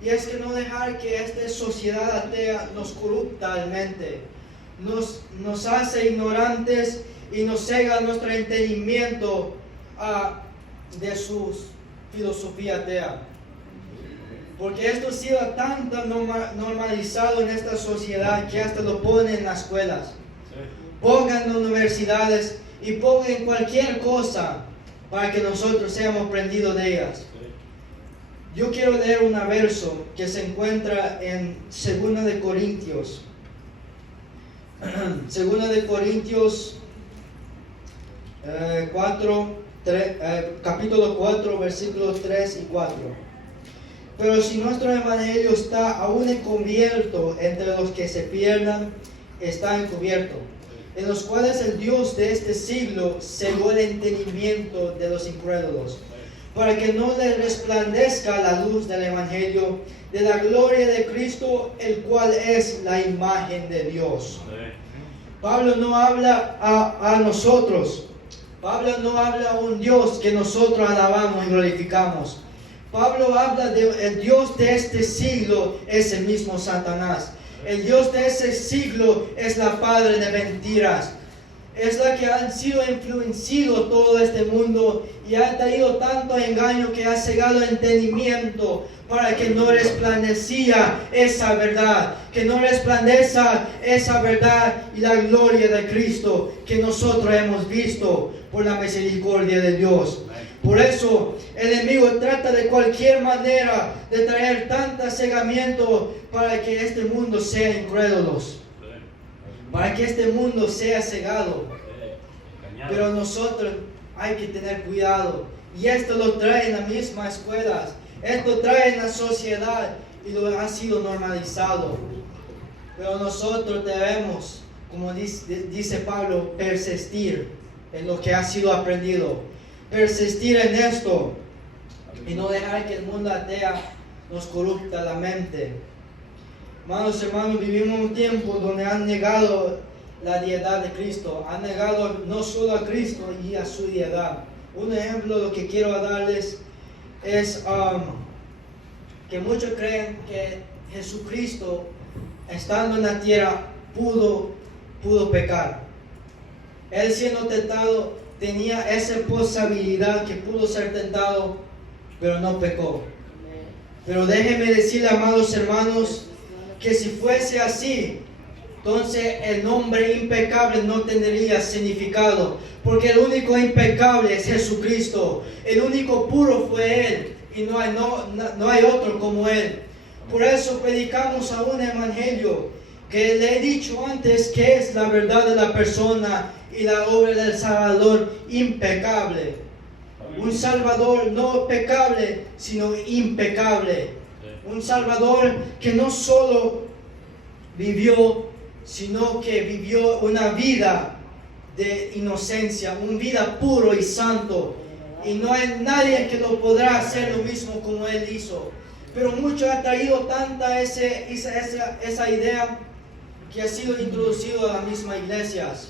Y es que no dejar que esta sociedad atea nos corrupta la mente. Nos hace ignorantes y nos cega nuestro entendimiento de su filosofía atea. Porque esto ha sido tan normalizado en esta sociedad que hasta lo ponen en las escuelas. Pongan en las universidades y pongan en cualquier cosa para que nosotros seamos aprendidos de ellas. Yo quiero leer un verso que se encuentra en 2 de Corintios. 2 de Corintios capítulo 4, versículos 3 y 4. Pero si nuestro evangelio está aún encubierto entre los que se pierdan, está encubierto, en los cuales el Dios de este siglo cegó el entendimiento de los incrédulos, para que no les resplandezca la luz del evangelio de la gloria de Cristo, el cual es la imagen de Dios. Pablo no habla a nosotros. Pablo no habla a un Dios que nosotros alabamos y glorificamos. Pablo habla del Dios de este siglo, es el mismo Satanás. El Dios de ese siglo es la padre de mentiras. Es la que ha sido influenciado todo este mundo y ha traído tanto engaño que ha cegado el entendimiento para que no resplandecía esa verdad, que no resplandezca esa verdad y la gloria de Cristo que nosotros hemos visto por la misericordia de Dios. Por eso el enemigo trata de cualquier manera de traer tanto cegamiento para que este mundo sea incrédulo, para que este mundo sea cegado. Pero nosotros hay que tener cuidado. Y esto lo trae en las mismas escuelas. Esto trae en la sociedad. y lo ha sido normalizado. Pero nosotros debemos, como dice Pablo, persistir en lo que ha sido aprendido. Persistir en esto y no dejar que el mundo atea nos corrupta la mente. Hermanos, vivimos un tiempo donde han negado la deidad de Cristo. Han negado no solo a Cristo y a su deidad. Un ejemplo de lo que quiero darles es que muchos creen que Jesucristo, estando en la tierra, pudo pecar. Él siendo tentado tenía esa posibilidad que pudo ser tentado, pero no pecó. Pero déjenme decirle, amados hermanos, que si fuese así, entonces el nombre impecable no tendría significado, porque el único impecable es Jesucristo. El único puro fue Él, y no hay otro como Él. Por eso predicamos a un evangelio que le he dicho antes que es la verdad de la persona y la obra del Salvador impecable. Un Salvador no pecable, sino impecable. Un Salvador que no solo vivió, sino que vivió una vida de inocencia, una vida puro y santo. Y no hay nadie que lo podrá hacer lo mismo como Él hizo. Pero mucho ha traído tanta esa idea que ha sido introducido a las mismas iglesias.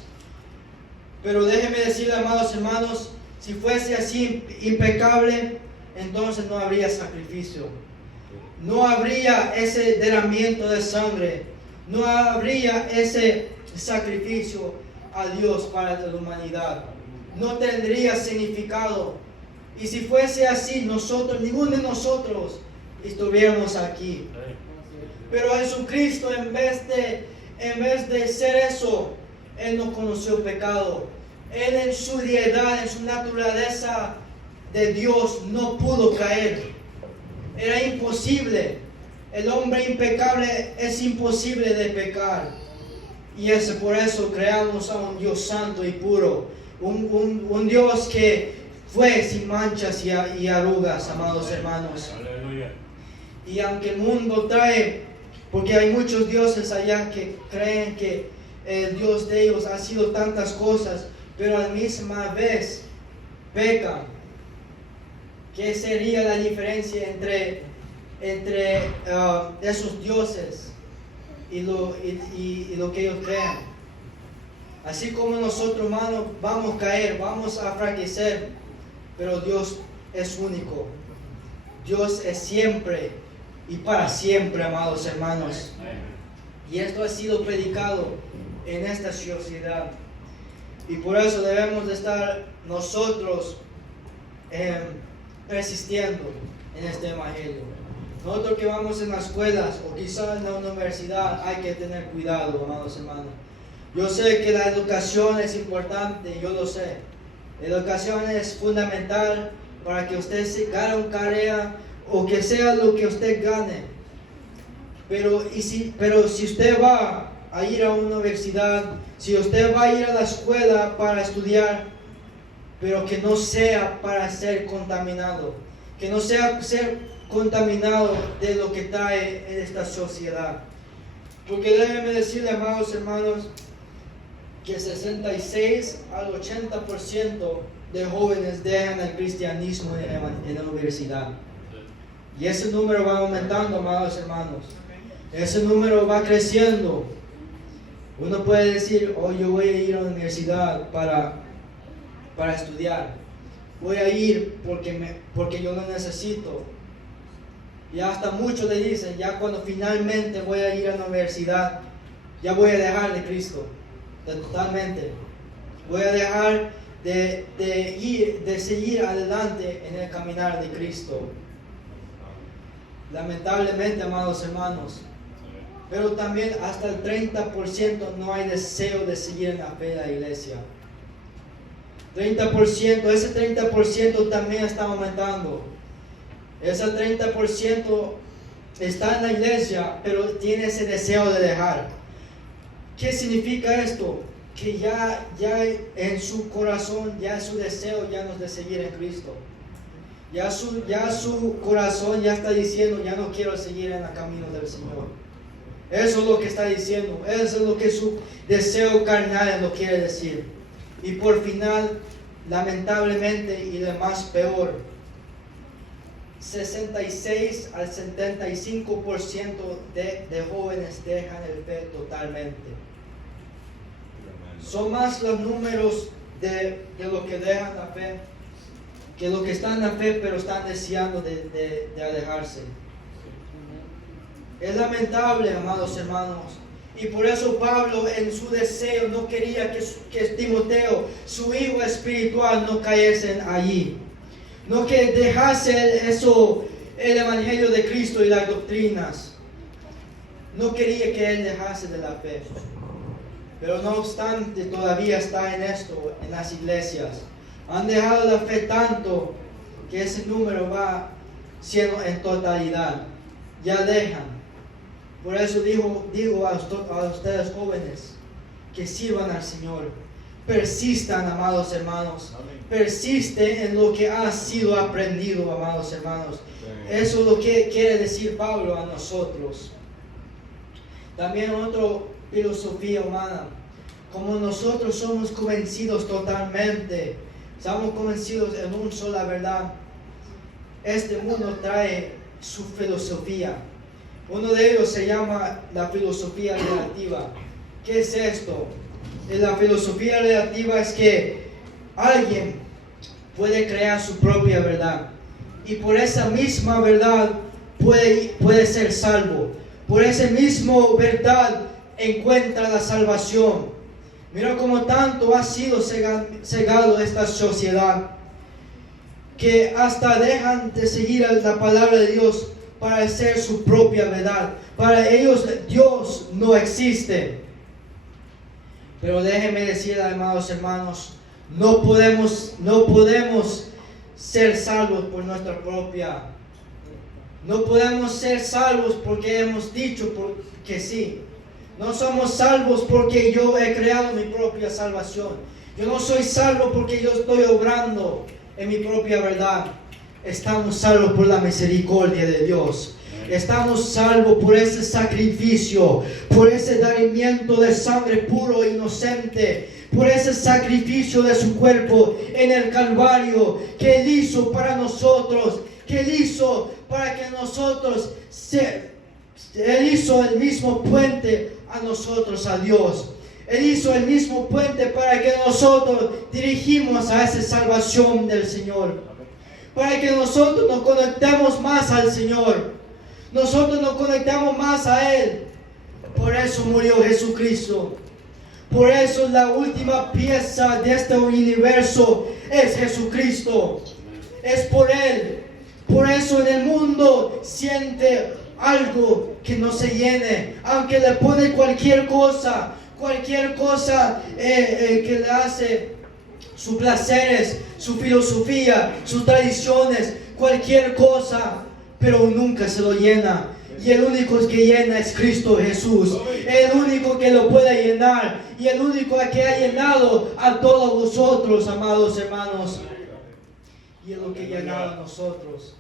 Pero déjenme decirle, amados hermanos, si fuese así impecable, entonces no habría sacrificio. No habría ese derramamiento de sangre. No habría ese sacrificio a Dios para la humanidad. No tendría significado. Y si fuese así, ninguno de nosotros estuviéramos aquí. Pero Jesucristo, en vez de ser eso, Él no conoció pecado. Él en su deidad, en su naturaleza de Dios, no pudo caer. Era imposible. El hombre impecable es imposible de pecar. Y por eso creamos a un Dios santo y puro. Un Dios que fue sin manchas y arrugas, amados hermanos. Aleluya. Y aunque el mundo trae, porque hay muchos dioses allá que creen que el Dios de ellos ha sido tantas cosas, pero a la misma vez pecan. ¿Qué sería la diferencia entre esos dioses y lo que ellos crean? Así como nosotros, hermanos, vamos a caer, vamos a fraquecer, pero Dios es único. Dios es siempre y para siempre, amados hermanos. Y esto ha sido predicado en esta sociedad. Y por eso debemos de estar nosotros persistiendo en este evangelio. Nosotros que vamos en las escuelas o quizás en la universidad hay que tener cuidado, amados hermanos. Yo sé que la educación es importante, yo lo sé. La educación es fundamental para que usted se gane una carrera o que sea lo que usted gane. Pero si usted va a ir a una universidad, si usted va a ir a la escuela para estudiar, pero que no sea para ser contaminado, que no sea ser contaminado de lo que trae en esta sociedad. Porque déjenme decirle, amados hermanos, que 66 al 80% de jóvenes dejan el cristianismo en la universidad. Y ese número va aumentando, amados hermanos. Ese número va creciendo. Uno puede decir, yo voy a ir a la universidad para estudiar. Voy a ir porque yo lo necesito. Y hasta muchos le dicen, ya cuando finalmente voy a ir a la universidad, ya voy a dejar de Cristo. Totalmente. Voy a dejar de seguir adelante en el caminar de Cristo. Lamentablemente, amados hermanos. Pero también hasta el 30% no hay deseo de seguir en la fe de la iglesia. 30%, ese 30% también está aumentando. Ese 30% está en la iglesia, pero tiene ese deseo de dejar. ¿Qué significa esto? Que ya en su corazón, ya su deseo ya no es de seguir en Cristo. Ya su corazón ya está diciendo, ya no quiero seguir en el camino del Señor. Eso es lo que está diciendo. Eso es lo que su deseo carnal lo quiere decir. Y por final, lamentablemente, y lo más peor, 66 al 75% de jóvenes dejan el fe totalmente. Son más los números de lo que dejan la fe que los que están en la fe pero están deseando de alejarse. Es lamentable, amados hermanos, y por eso Pablo en su deseo no quería que Timoteo, su hijo espiritual, no cayese allí, no que dejase eso, el evangelio de Cristo y las doctrinas. No quería que él dejase de la fe, pero no obstante todavía está en esto, en las iglesias. Han dejado la fe tanto que ese número va siendo en totalidad. Ya dejan. Por eso digo a ustedes jóvenes que sirvan al Señor. Persistan, amados hermanos. Persiste en lo que ha sido aprendido, amados hermanos. Eso es lo que quiere decir Pablo a nosotros. También otra filosofía humana. Como nosotros somos convencidos totalmente, estamos convencidos en una sola verdad. Este mundo trae su filosofía. Uno de ellos se llama la filosofía relativa. ¿Qué es esto? La filosofía relativa es que alguien puede crear su propia verdad. Y por esa misma verdad puede ser salvo. Por esa misma verdad encuentra la salvación. Mira cómo tanto ha sido cegado esta sociedad, que hasta dejan de seguir la palabra de Dios para hacer su propia verdad. Para ellos Dios no existe. Pero déjenme decir, amados hermanos, no podemos ser salvos por nuestra propia. No podemos ser salvos porque hemos dicho que sí. No somos salvos porque yo he creado mi propia salvación. Yo no soy salvo porque yo estoy obrando en mi propia verdad. Estamos salvos por la misericordia de Dios. Estamos salvos por ese sacrificio, por ese darimiento de sangre puro e inocente, por ese sacrificio de su cuerpo en el Calvario que Él hizo para nosotros, que Él hizo para que nosotros Él hizo el mismo puente a nosotros, a Dios. Él hizo el mismo puente para que nosotros dirigimos a esa salvación del Señor. Para que nosotros nos conectemos más al Señor. Nosotros nos conectamos más a Él. Por eso murió Jesucristo. Por eso la última pieza de este universo es Jesucristo. Es por Él. Por eso en el mundo siente algo que no se llene, aunque le pone cualquier cosa que le hace sus placeres, su filosofía, sus tradiciones, cualquier cosa, pero nunca se lo llena. Y el único que llena es Cristo Jesús. El único que lo puede llenar. Y el único que ha llenado a todos vosotros, amados hermanos. Y es lo que ha llenado a nosotros.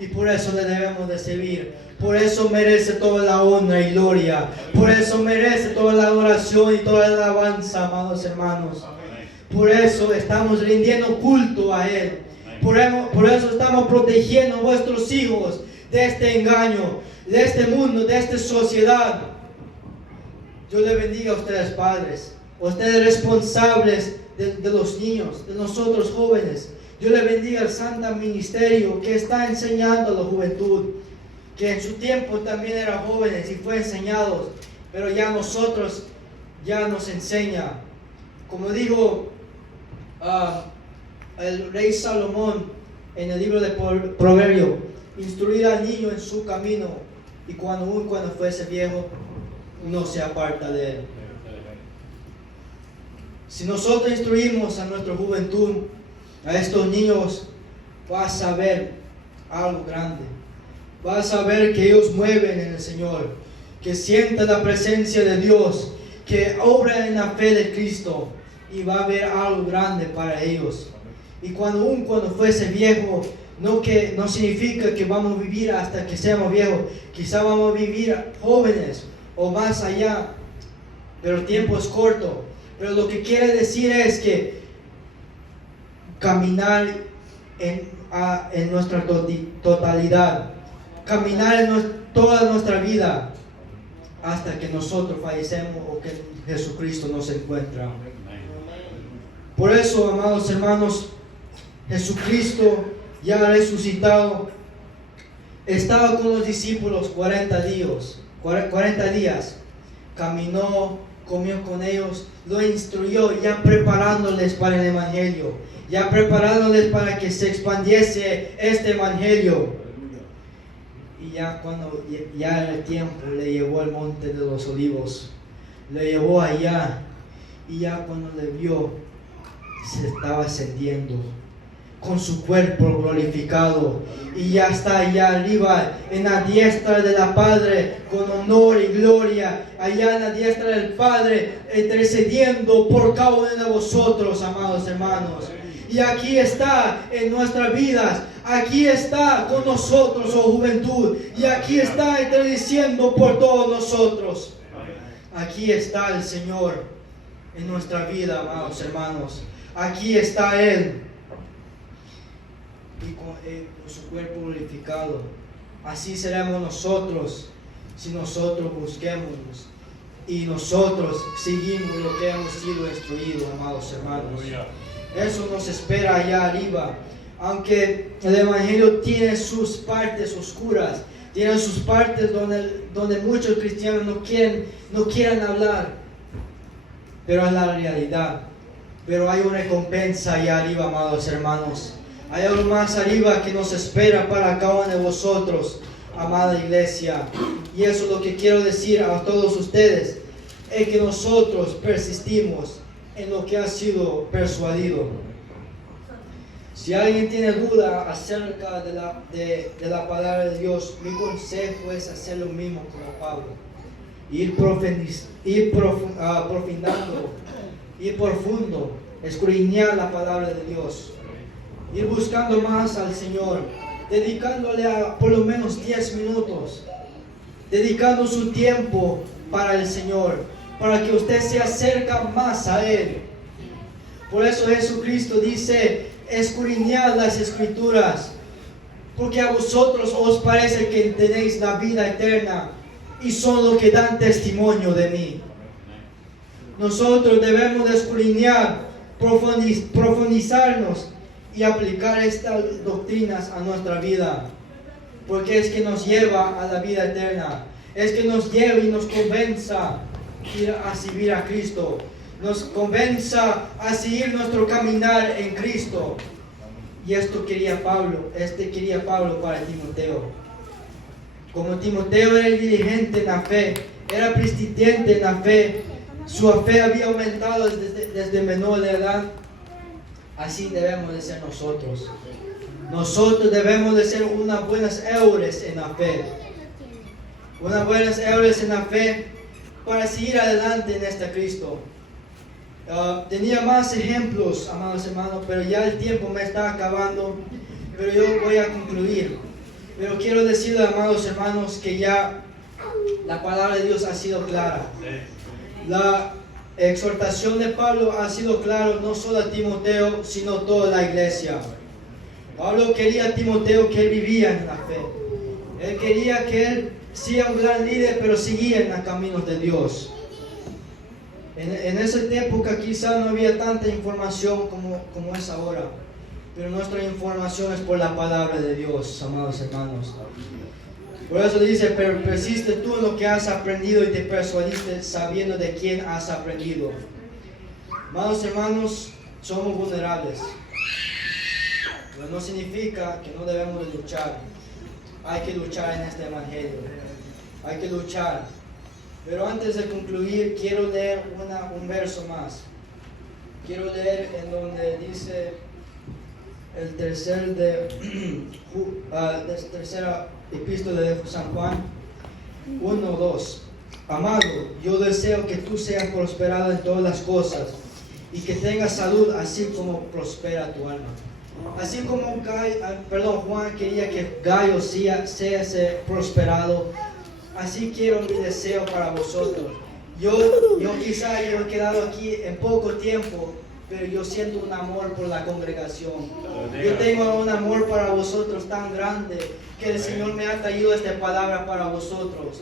Y por eso le debemos de servir. Por eso merece toda la honra y gloria. Por eso merece toda la adoración y toda la alabanza, amados hermanos. Por eso estamos rindiendo culto a Él. Por eso estamos protegiendo a vuestros hijos de este engaño, de este mundo, de esta sociedad. Yo les bendiga a ustedes, padres, ustedes responsables de los niños, de nosotros jóvenes. Yo les bendiga al Santo Ministerio que está enseñando a la juventud, que en su tiempo también eran jóvenes y fue enseñados, pero ya nosotros ya nos enseña. Como dijo el rey Salomón en el libro de Proverbios, instruir al niño en su camino y cuando fuese viejo no se aparta de él. Si nosotros instruimos a nuestra juventud, a estos niños, vas a ver algo grande. Vas a ver que ellos mueven en el Señor, que sienten la presencia de Dios, que obran en la fe de Cristo, y va a haber algo grande para ellos. Y cuando fuese viejo, no significa que vamos a vivir hasta que seamos viejos. Quizá vamos a vivir jóvenes o más allá, pero el tiempo es corto. Pero lo que quiere decir es que caminar en nuestra totalidad, caminar en toda nuestra vida hasta que nosotros fallecemos o que Jesucristo nos encuentra. Por eso, amados hermanos, Jesucristo ya resucitado estaba con los discípulos 40 días, caminó, comió con ellos, lo instruyó, ya preparándoles para el Evangelio, ya preparándoles para que se expandiese este Evangelio. Y ya cuando ya era el tiempo, le llevó al monte de los olivos, le llevó allá, y ya cuando le vio, se estaba ascendiendo con su cuerpo glorificado, y ya está allá arriba en la diestra de la Padre con honor y gloria, allá en la diestra del Padre intercediendo por cada uno de vosotros, amados hermanos. Y aquí está en nuestras vidas, aquí está con nosotros, oh juventud, y aquí está intercediendo por todos nosotros. Aquí está el Señor en nuestra vida, amados hermanos. Aquí está Él, y con su cuerpo glorificado. Así seremos nosotros, si nosotros busquemos y nosotros seguimos lo que hemos sido instruidos, amados hermanos. Eso nos espera allá arriba. Aunque el Evangelio tiene sus partes oscuras, tiene sus partes donde muchos cristianos no quieren hablar, pero es la realidad. Pero hay una recompensa allá arriba, amados hermanos. Hay algo más arriba que nos espera para cada uno de vosotros, amada iglesia. Y eso es lo que quiero decir a todos ustedes, es que nosotros persistimos en lo que ha sido persuadido. Si alguien tiene duda acerca de la palabra de Dios, mi consejo es hacer lo mismo como Pablo. Ir profundando, ir profundo, escudriñar la palabra de Dios. Ir buscando más al Señor, dedicándole por lo menos 10 minutos, dedicando su tiempo para el Señor, para que usted se acerque más a Él. Por eso Jesucristo dice, escudriñad las Escrituras, porque a vosotros os parece que tenéis la vida eterna, y son los que dan testimonio de mí. Nosotros debemos de escudriñar, profundizarnos y aplicar estas doctrinas a nuestra vida, porque es que nos lleva a la vida eterna, es que nos lleva y nos convenza a seguir a Cristo, nos convenza a seguir nuestro caminar en Cristo. Y esto quería Pablo para Timoteo. Como Timoteo era el diligente en la fe, era persistente en la fe, su fe había aumentado desde menor de edad. Así debemos de ser nosotros. Nosotros debemos de ser unas buenas héroes en la fe. Unas buenas héroes en la fe para seguir adelante en este Cristo. Tenía más ejemplos, amados hermanos, pero ya el tiempo me está acabando. Pero yo voy a concluir. Pero quiero decirle, amados hermanos, que ya la palabra de Dios ha sido clara. La exhortación de Pablo ha sido clara, no solo a Timoteo, sino a toda la iglesia. Pablo quería a Timoteo que él vivía en la fe. Él quería que él sea un gran líder, pero seguía en los caminos de Dios. En esa época quizá no había tanta información como es ahora, pero nuestra información es por la palabra de Dios, amados hermanos. Por eso dice, pero persiste tú en lo que has aprendido y te persuadiste sabiendo de quién has aprendido. Amados hermanos, somos vulnerables, pero no significa que no debemos de luchar. Hay que luchar en este evangelio, hay que luchar. Pero antes de concluir, quiero leer un verso más. Quiero leer en donde dice el tercera epístola de San Juan 1:2. Amado, yo deseo que tú seas prosperado en todas las cosas y que tengas salud así como prospera tu alma. Así como Juan quería que Gallo sea prosperado, así quiero mi deseo para vosotros. Yo quizá he quedado aquí en poco tiempo, pero yo siento un amor por la congregación. Yo tengo un amor para vosotros tan grande que el Señor me ha traído esta palabra para vosotros.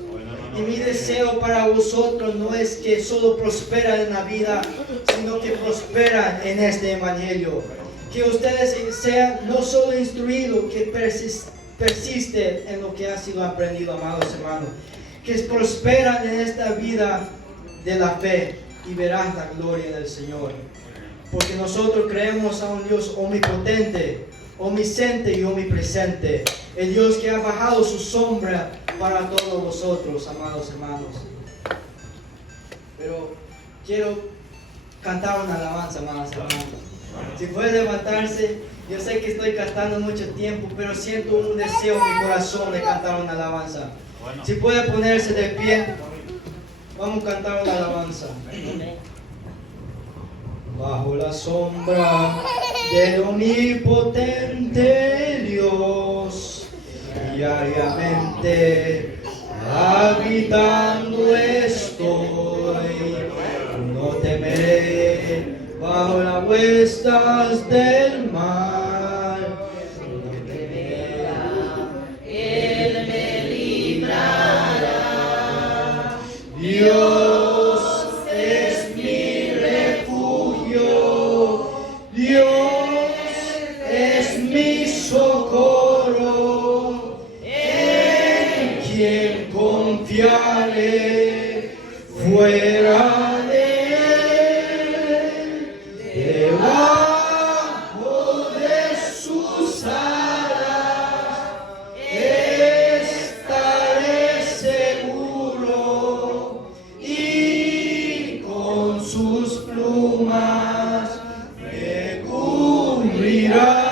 Y mi deseo para vosotros no es que solo prosperan en la vida, sino que prosperan en este evangelio. Que ustedes sean no solo instruidos, que persisten en lo que ha sido aprendido, amados hermanos. Que prosperan en esta vida de la fe y verán la gloria del Señor. Porque nosotros creemos a un Dios omnipotente, omnisciente y omnipresente. El Dios que ha bajado su sombra para todos vosotros, amados hermanos. Pero quiero cantar una alabanza, amados hermanos. Si puede levantarse, yo sé que estoy cantando mucho tiempo, pero siento un deseo en mi corazón de cantar una alabanza. Si puede ponerse de pie, vamos a cantar una alabanza. Bajo la sombra del omnipotente Dios, diariamente habitando estoy. No temeré bajo las huestas del mar. No temeré, Él me librará. Dios es mi refugio, Dios es mi socorro, en quien confiaré fuera de Él, debajo de sus alas estaré seguro, y con sus plumas me cubrirá.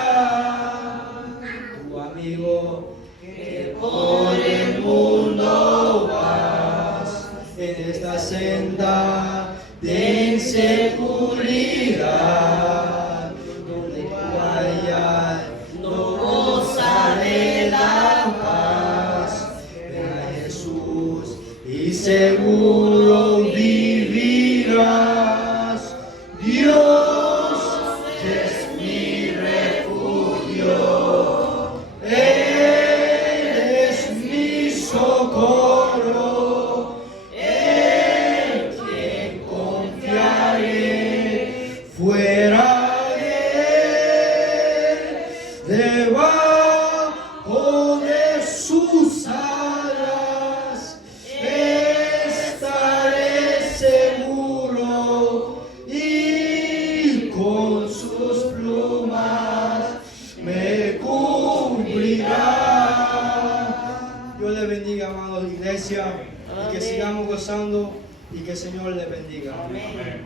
Tu amigo que por el mundo vas en esta senda de inseguridad, donde vaya no gozaré la paz. Ven a Jesús y seguro vivirás. Dios es mi refugio, Él es mi socorro, en quien confiaré fuera de Él, debajo de sus alas estaré seguro, y con sus plumas me cubrirá. Dios le bendiga, amados iglesia, y que sigamos gozando y que el Señor le bendiga. Amén.